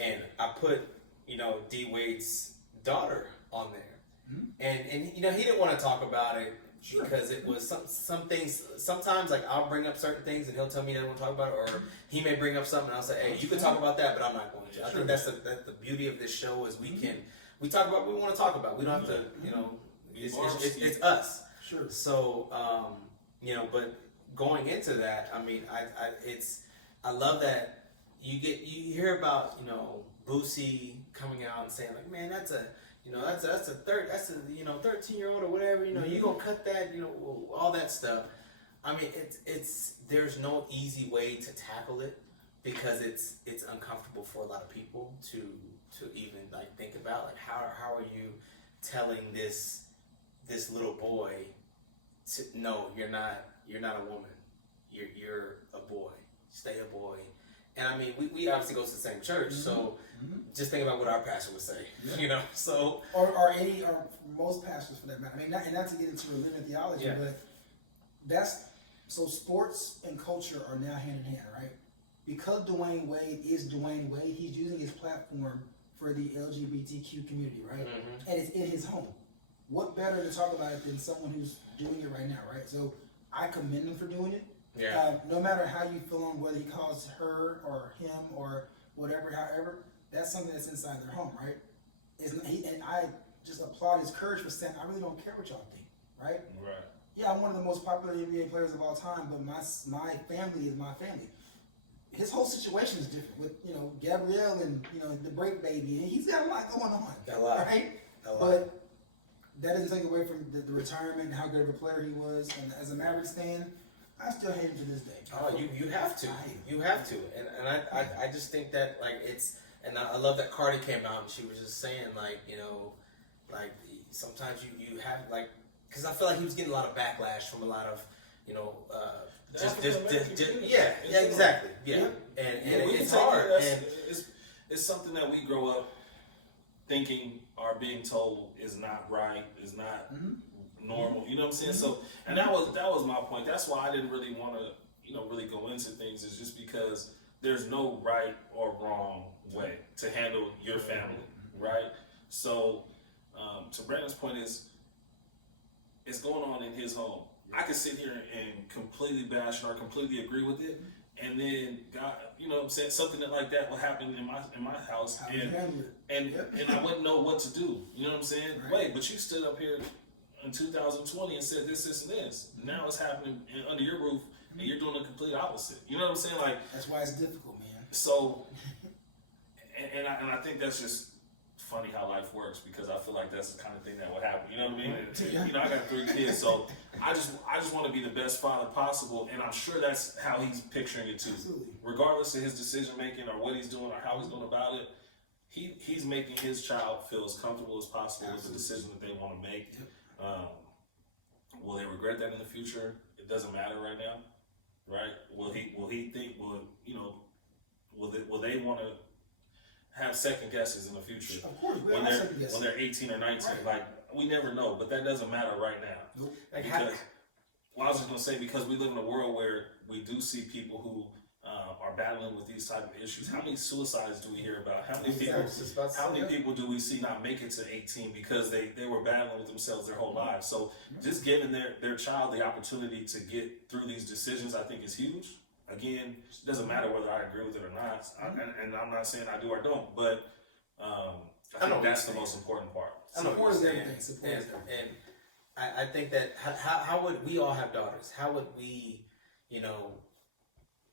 and I put D Wade's daughter on there. And he didn't want to talk about it because it was some things. Sometimes like I'll bring up certain things and he'll tell me he doesn't want to talk about it, or he may bring up something and I'll say, hey, you can talk about that, but I'm not going to. I think that's the beauty of this show is we talk about what we want to talk about. We don't have to it's us. Sure. So but going into that, I mean I love that you hear about Boosie coming out and saying like, man, that's a 13-year-old or whatever, you gonna cut that, all that stuff. I mean, it's there's no easy way to tackle it because it's uncomfortable for a lot of people to even like think about like how are you telling this little boy to no, you're not a woman, you're a boy, stay a boy. And I mean, we obviously go to the same church, so just think about what our pastor would say, So or most pastors for that matter. I mean, not to get into religion theology, but sports and culture are now hand in hand, right? Because Dwayne Wade is Dwayne Wade, he's using his platform for the LGBTQ community, right? And it's in his home. What better to talk about it than someone who's doing it right now, right? So I commend him for doing it. Yeah. No matter how you feel on whether he calls her or him or whatever, however, that's something that's inside their home, right? And I just applaud his courage for saying, I really don't care what y'all think, right? Right. Yeah, I'm one of the most popular NBA players of all time, but my family is my family. His whole situation is different with Gabrielle and the break baby, and he's got a lot going on, right? But that doesn't take away from the retirement and how good of a player he was. And as a Mavericks fan, I still hate him to this day. Oh, you have to. You have to. And I just think that like it's and I love that Cardi came out and she was just saying like sometimes you have like because I feel like he was getting a lot of backlash from a lot of exactly and it's hard and it's something that we grow up thinking or being told is not right, is not normal. You know what I'm saying? So, and that was my point. That's why I didn't really want to, really go into things. Is just because there's no right or wrong way to handle your family, right? So, to Brandon's point is, it's going on in his home. I can sit here and completely bash it or completely agree with it, and then God, what I'm saying, something like that will happen in my house, and I wouldn't know what to do. You know what I'm saying? Right. Wait, but you stood up here in 2020 and said this, and this. Now it's happening under your roof, and you're doing the complete opposite. You know what I'm saying? Like that's why it's difficult, man. So, and I think that's just funny how life works because I feel like that's the kind of thing that would happen. You know what I mean? And, I got 3 kids, so I just want to be the best father possible, and I'm sure that's how he's picturing it too. Absolutely. Regardless of his decision making or what he's doing or how he's going about it, he's making his child feel as comfortable as possible with the decision that they want to make. Will they regret that in the future? It doesn't matter right now, right? Will he think? Will they want to have second guesses in the future? Of course, when they're 18 or 19, right. Like we never know, but that doesn't matter right now. Nope. Because I was just gonna say because we live in a world where we do see people who are battling with these type of issues. How many suicides do we hear about? How many people do we see not make it to 18 because they were battling with themselves their whole lives? So just giving their child the opportunity to get through these decisions, I think is huge. Again, it doesn't matter whether I agree with it or not, and I'm not saying I do or don't, but I think that's the most important part. Support is everything. And I think that how would we all have daughters? How would we,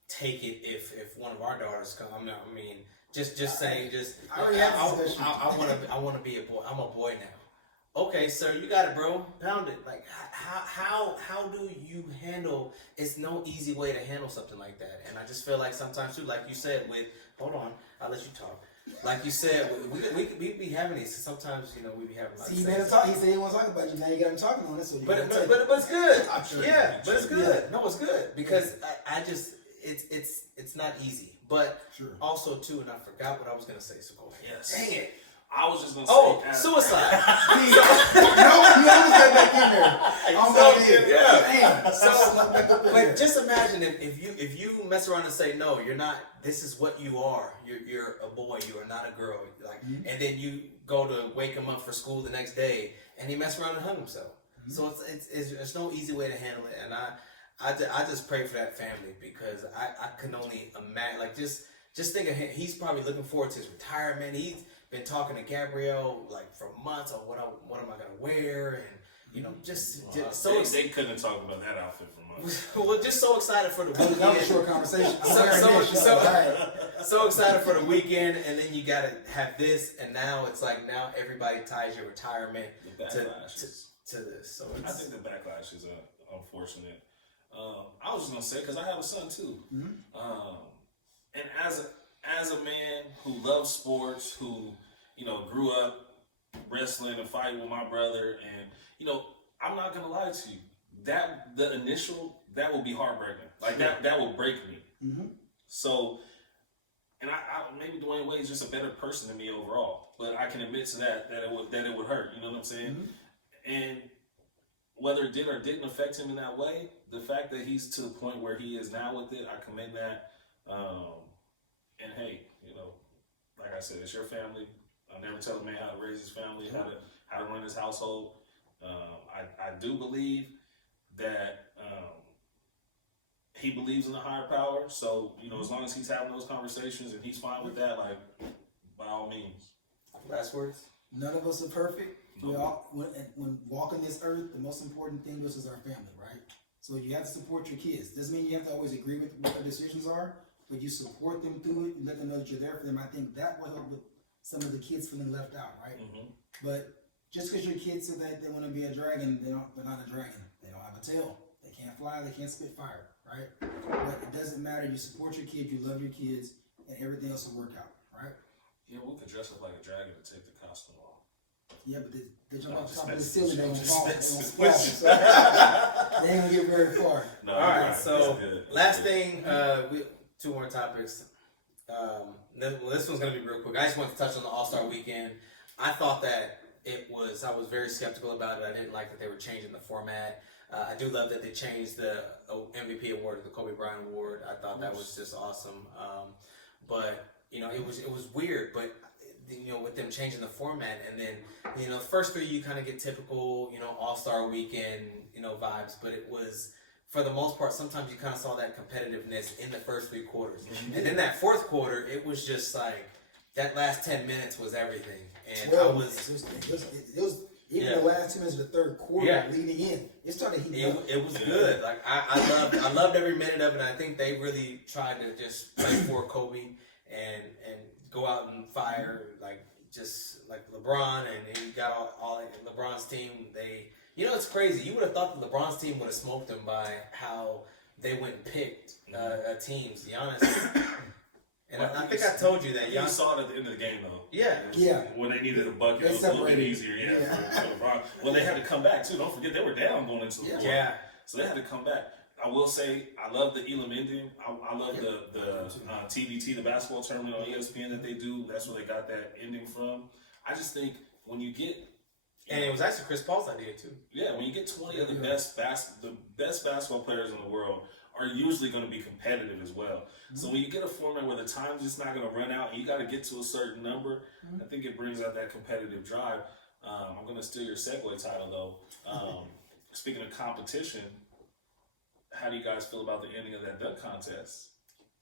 take it if one of our daughters come. I mean, just saying, I already had this discussion. I want to be a boy. I'm a boy now. Okay, sir, you got it, bro. Pound it. Like, how do you handle? It's no easy way to handle something like that. And I just feel like sometimes too, like you said, hold on, I'll let you talk. Like you said, we be having these. Sometimes we be having. See, you made him talk. He said he wants to talk about you. Now you got him talking on it. So but it's good. Sure. Yeah, but it's good. Yeah. No, it's good because I just it's not easy. But also too, and I forgot what I was gonna say. So go ahead. Yes. Dang it. I was just gonna say suicide. You almost got back in there. Almost did. Yeah. But just imagine if you mess around and say no, you're not. This is what you are. You're a boy. You are not a girl. Like, and then you go to wake him up for school the next day, and he messed around and hung himself. So it's no easy way to handle it. And I just pray for that family because I can only imagine. Like just think of him. He's probably looking forward to his retirement. He's been talking to Gabrielle like for months on what am I gonna wear, and they couldn't have talked about that outfit for months. Well, just so excited for the weekend. That was a short conversation. So excited for the weekend, and then you gotta have this, and now it's like everybody ties your retirement to this. So I think the backlash is unfortunate. I was just gonna say because I have a son too, and as a man who loves sports, who grew up wrestling and fighting with my brother, and I'm not gonna lie to you, that will be heartbreaking. Like that will break me. So, and I maybe Dwayne Wade's just a better person than me overall, but I can admit to that it would hurt. You know what I'm saying? And whether it did or didn't affect him in that way, the fact that he's to the point where he is now with it, I commend that. And hey, like I said, it's your family. I'll never tell a man how to raise his family, how to run his household. I do believe that he believes in a higher power. So, as long as he's having those conversations and he's fine with that, like, by all means. Last words? None of us are perfect. We all, when walking this earth, the most important thing to us is our family, right? So you have to support your kids. Doesn't mean you have to always agree with what their decisions are, but you support them through it. You let them know that you're there for them. I think that will help with some of the kids feeling left out, right? But just because your kids say that they want to be a dragon, they're not a dragon. They don't have a tail. They can't fly. They can't spit fire, right? But it doesn't matter. You support your kids. You love your kids, and everything else will work out, right? Yeah, we could dress up like a dragon to take the costume off. Yeah, but they jump off top of the ceiling, they won't fall. So they ain't gonna get very far. No, all right, so last thing, two more topics. This one's gonna be real quick. I just want to touch on the All-Star Weekend. I thought that I was very skeptical about it. I didn't like that they were changing the format. I do love that they changed the MVP award to the Kobe Bryant Award. I thought that was just awesome. But it was weird, but with them changing the format, and then the first three you kind of get typical All-Star Weekend vibes, but it was for the most part sometimes you kind of saw that competitiveness in the first three quarters, and then that fourth quarter it was just like that last 10 minutes was everything, and it was even the last 2 minutes of the third quarter leading in, it started heating up. It was good. Like I loved every minute of it. I think they really tried to just play for Kobe and go out and fire just like LeBron, and he got all LeBron's team. They, it's crazy. You would have thought that LeBron's team would have smoked them by how they went and picked teams. Giannis, and I think I told you that. You saw it at the end of the game, though. Yeah. When they needed a bucket, it was a little bit easier. For LeBron. Well, they had to come back too. Don't forget they were down going into the fourth. So they had to come back. I will say, I love the Elam ending. I love the TBT, the basketball tournament on ESPN that they do. That's where they got that ending from. I just think when you get... And it was actually Chris Paul's idea, too. Yeah, when you get 20 of the best basketball players in the world are usually going to be competitive as well. So when you get a format where the time's just not going to run out and you got to get to a certain number, I think it brings out that competitive drive. I'm going to steal your segue title, though. Speaking of competition... How do you guys feel about the ending of that dunk contest?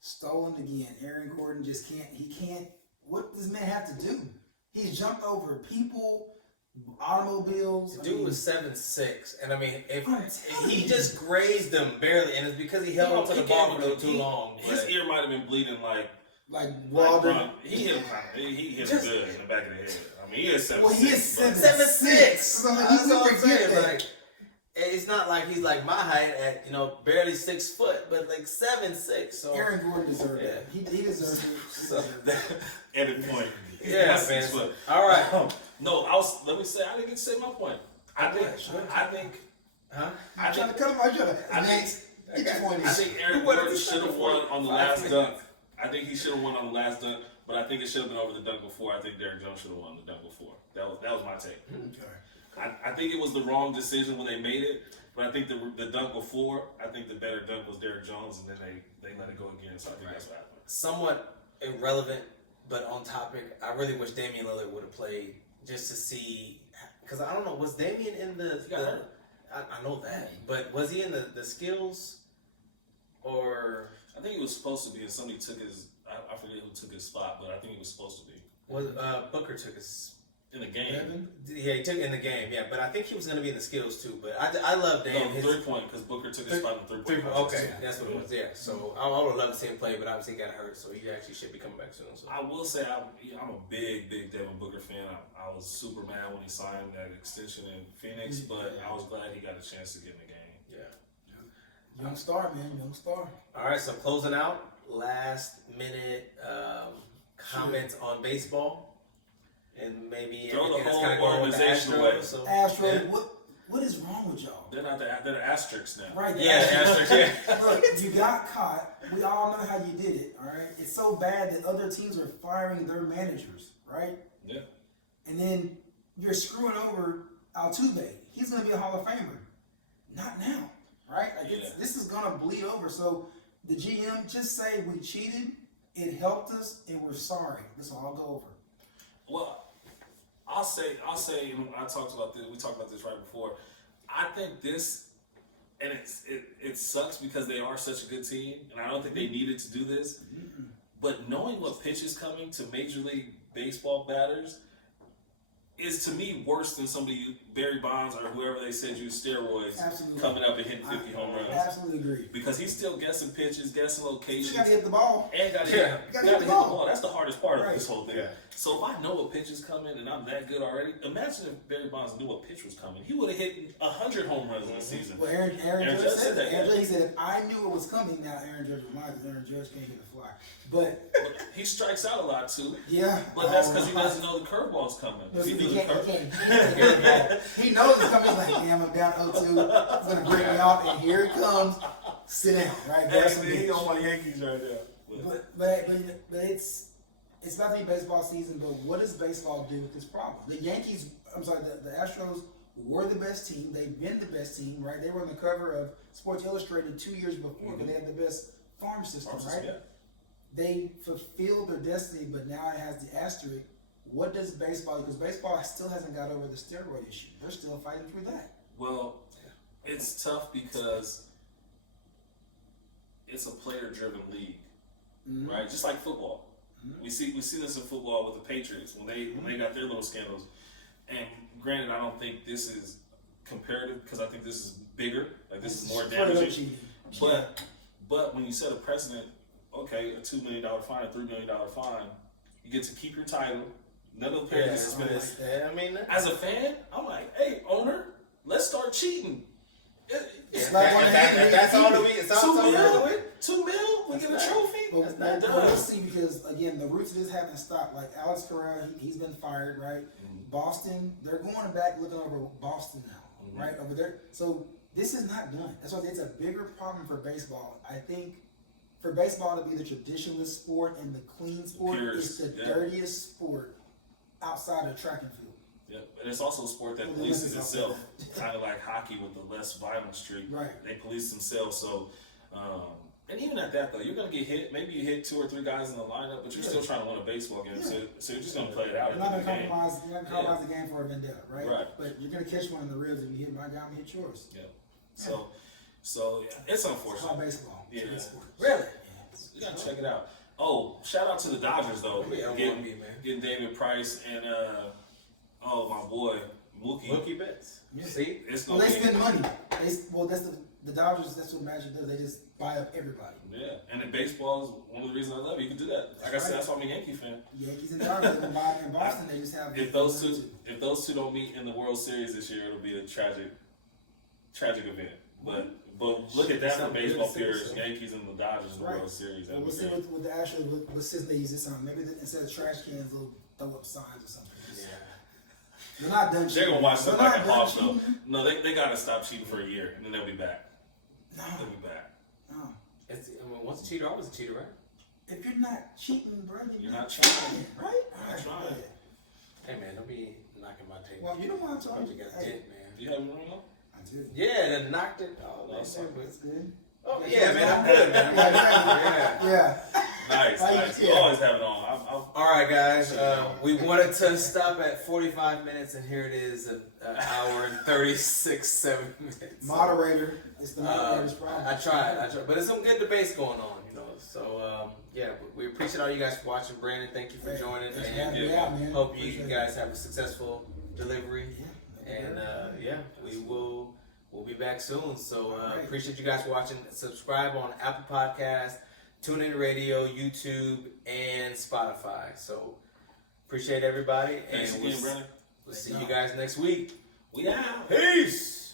Stolen again. Aaron Gordon just can't. What does this man have to do? He's jumped over people automobiles. The dude was 7'6", and I mean, if he just grazed them barely, and it's because he held onto the ball for a little too long. His but- ear might have been bleeding like Wilder. he hit him he hit him good in the back of the head. I mean, he is 7'6". Well, he is 7'6". So That's what I'm forget saying. that. Like, it's not like he's like my height at barely 6 foot, but like 7'6". So Aaron Gordon deserved Yeah. it. He deserved it. So- Ended point. yeah, That's man. 6 foot. All right. No, let me say I didn't get to say my point. I think Huh? I Trying think to cut him off. I think Get your point in. I think Aaron What Gordon did you should have say? won on the 5 last minutes. dunk. I think he should have won on the last dunk, but I think it should have been over the dunk before. I think Derrick Jones should have won the dunk before. That was my take. Okay. I think it was the wrong decision when they made it, but I think the dunk before, I think the better dunk was Derrick Jones, and then they let it go again. So I think that's what happened. Somewhat irrelevant, but on topic. I really wish Damian Lillard would have played just to see, because I don't know, was Damian in the? He got hurt. I know that, but was he in the skills? Or I think he was supposed to be, and somebody took his. I forget who took his spot, but I think he was supposed to be was Booker took his? in the game. Devin? Yeah, he took it in the game. Yeah, but I think he was going to be in the skills too. But I love Dame. No, 3-point because Booker took his spot in the 3-point. Okay, that's what it was. Yeah, so I would love to see him play, but obviously he got hurt, so he actually should be coming back soon. So. I will say I'm a big Devin Booker fan. I was super mad when he signed that extension in Phoenix, but I was glad he got a chance to get in the game. Yeah. Young star, man. Young star. All right, so closing out, last minute comments on baseball, and maybe Throw the everything that's whole kind of going with the organization Astros. away. So, Astros, yeah. what is wrong with y'all? They're asterisks now. Right? Yeah, Astros. Yeah. Look, you got caught. We all know how you did it, all right? It's so bad that other teams are firing their managers, right? Yeah. And then you're screwing over Altuve. He's going to be a Hall of Famer. Not now, right? Like this is going to bleed over. So the GM, just say we cheated, it helped us, and we're sorry. This will all go over. Well, I'll say, and we talked about this right before. I think this, and it sucks because they are such a good team, and I don't think they needed to do this. But knowing what pitch is coming to Major League Baseball batters is to me worse than somebody, Barry Bonds or whoever they said used steroids, Absolutely. coming up and hitting 50 home runs. Absolutely agree. Because he's still guessing pitches, guessing locations. You got to hit the ball. And got to Yeah. hit the ball. That's the hardest part of Right. this whole thing. Yeah. So if I know what pitch is coming and I'm that good already, imagine if Barry Bonds knew what pitch was coming. He would have hit 100 home runs in the season. Well, Aaron Aaron Judge Judge said that. said Aaron that. Judge, he said, if I knew it was coming, now Aaron Judge reminds me, Aaron Judge can't hit the fly. But, But he strikes out a lot too. yeah. But that's because he doesn't know the curveball's coming. No, If he he knew the can't- curve. he can't hear the ball. He knows it's coming. He's like, damn, I'm down 0-2. It's going to break me off, and here it comes. Sit down, right? Grab some He pitch. on my Yankees right now. But it's about to be baseball season, but what does baseball do with this problem? The Yankees, the Astros were the best team. They've been the best team, right? They were on the cover of Sports Illustrated 2 years before because they had the best farm system, right? Yeah. They fulfilled their destiny, but now it has the asterisk. What does baseball, because baseball still hasn't got over the steroid issue. They're still fighting through that. Well, it's tough because it's a player-driven league, right? Just like football. We see this in football with the Patriots when they got their little scandals. And granted, I don't think this is comparative because I think this is bigger. Like this is more damaging. Cheating. But when you set a precedent, okay, a $2 million fine, a $3 million fine, you get to keep your title. None of the players get suspended. Yeah, I mean, As a fan, I'm like, hey, owner, let's start cheating. It's like one of the- that's all that we. It's all $2 we're mil, doing. $2 mil, we get a trophy. But That we'll does. see because again the roots of this haven't stopped. Like Alex Correa, he's been fired, right? Boston, they're going back looking over Boston now, right over there. So this is not done. That's why it's a bigger problem for baseball. I think for baseball to be the traditionalist sport and the clean sport, Purist, it's the yeah. dirtiest sport outside of track and field. Yeah, but it's also a sport that Well, polices the Olympics itself, also. kind of like hockey with the less violent streak. Right. They police themselves. So, and even at that though, you're gonna get hit. Maybe you hit 2 or 3 guys in the lineup, but you're still trying to win a baseball game. Yeah. So you're just gonna play it out. You're not at gonna the game. compromise. You're not gonna compromise the game for a vendetta, right? Right. But you're gonna catch one in the ribs if you hit my guy, I'm gonna hit yours. Yeah. So yeah, it's It's all unfortunate. baseball. It's a Yeah. good sport. Really? Yeah. You gotta check it out. Oh, shout out to the Dodgers though, Yeah, getting man. David Price and oh my boy Mookie Betts. Yeah. See? It's Well, gonna they be, spend money. That's the Dodgers. That's what Magic does. They just buy up everybody. yeah. And in baseball is one of the reasons I love it. You can do that. Like I said, that's why I'm a Yankee fan. Yankees and Dodgers in Boston, they just have. If those two don't meet in the World Series this year, it'll be a tragic event. But look at that for Something baseball good to see, players, so. Yankees and the Dodgers in the Right. World Series. Well, we'll see with the Astros what system they use this time. Maybe instead of trash cans, they'll throw up signs or something. Yeah. They're not done. They're gonna watch They're something like not a done Hawks though. cheating. No, they gotta stop cheating for a year and then they'll be back. They'll No, be back. no. Once a cheater, always a cheater, right? If you're not cheating, bro, You're not trying. right? You're not trying. Hey man, don't be knocking my table. Well, you know what I'm talking You got about. a Hey, dent, man. Do you have a ring on? I do. Yeah, then knocked it. Oh, That's That's good. Oh yeah, man, I'm good, man. Yeah. Yeah. Nice, Like, nice. You yeah. always have it on. All right, guys. We wanted to stop at 45 minutes, and here it is, an hour and 7 minutes. Moderator. It's the moderator's problem. I tried, but there's some good debates going on, you know. So yeah, we appreciate all you guys for watching. Brandon, thank you for Hey, joining, thanks for and having me out, man. hope you Appreciate it. guys have a successful delivery. Yeah. And yeah, we'll be back soon. So All right. appreciate you guys watching. Subscribe on Apple Podcasts, TuneIn Radio, YouTube, and Spotify. So appreciate everybody, Thanks and again, Brandon. we'll see you guys next week. We out. Peace.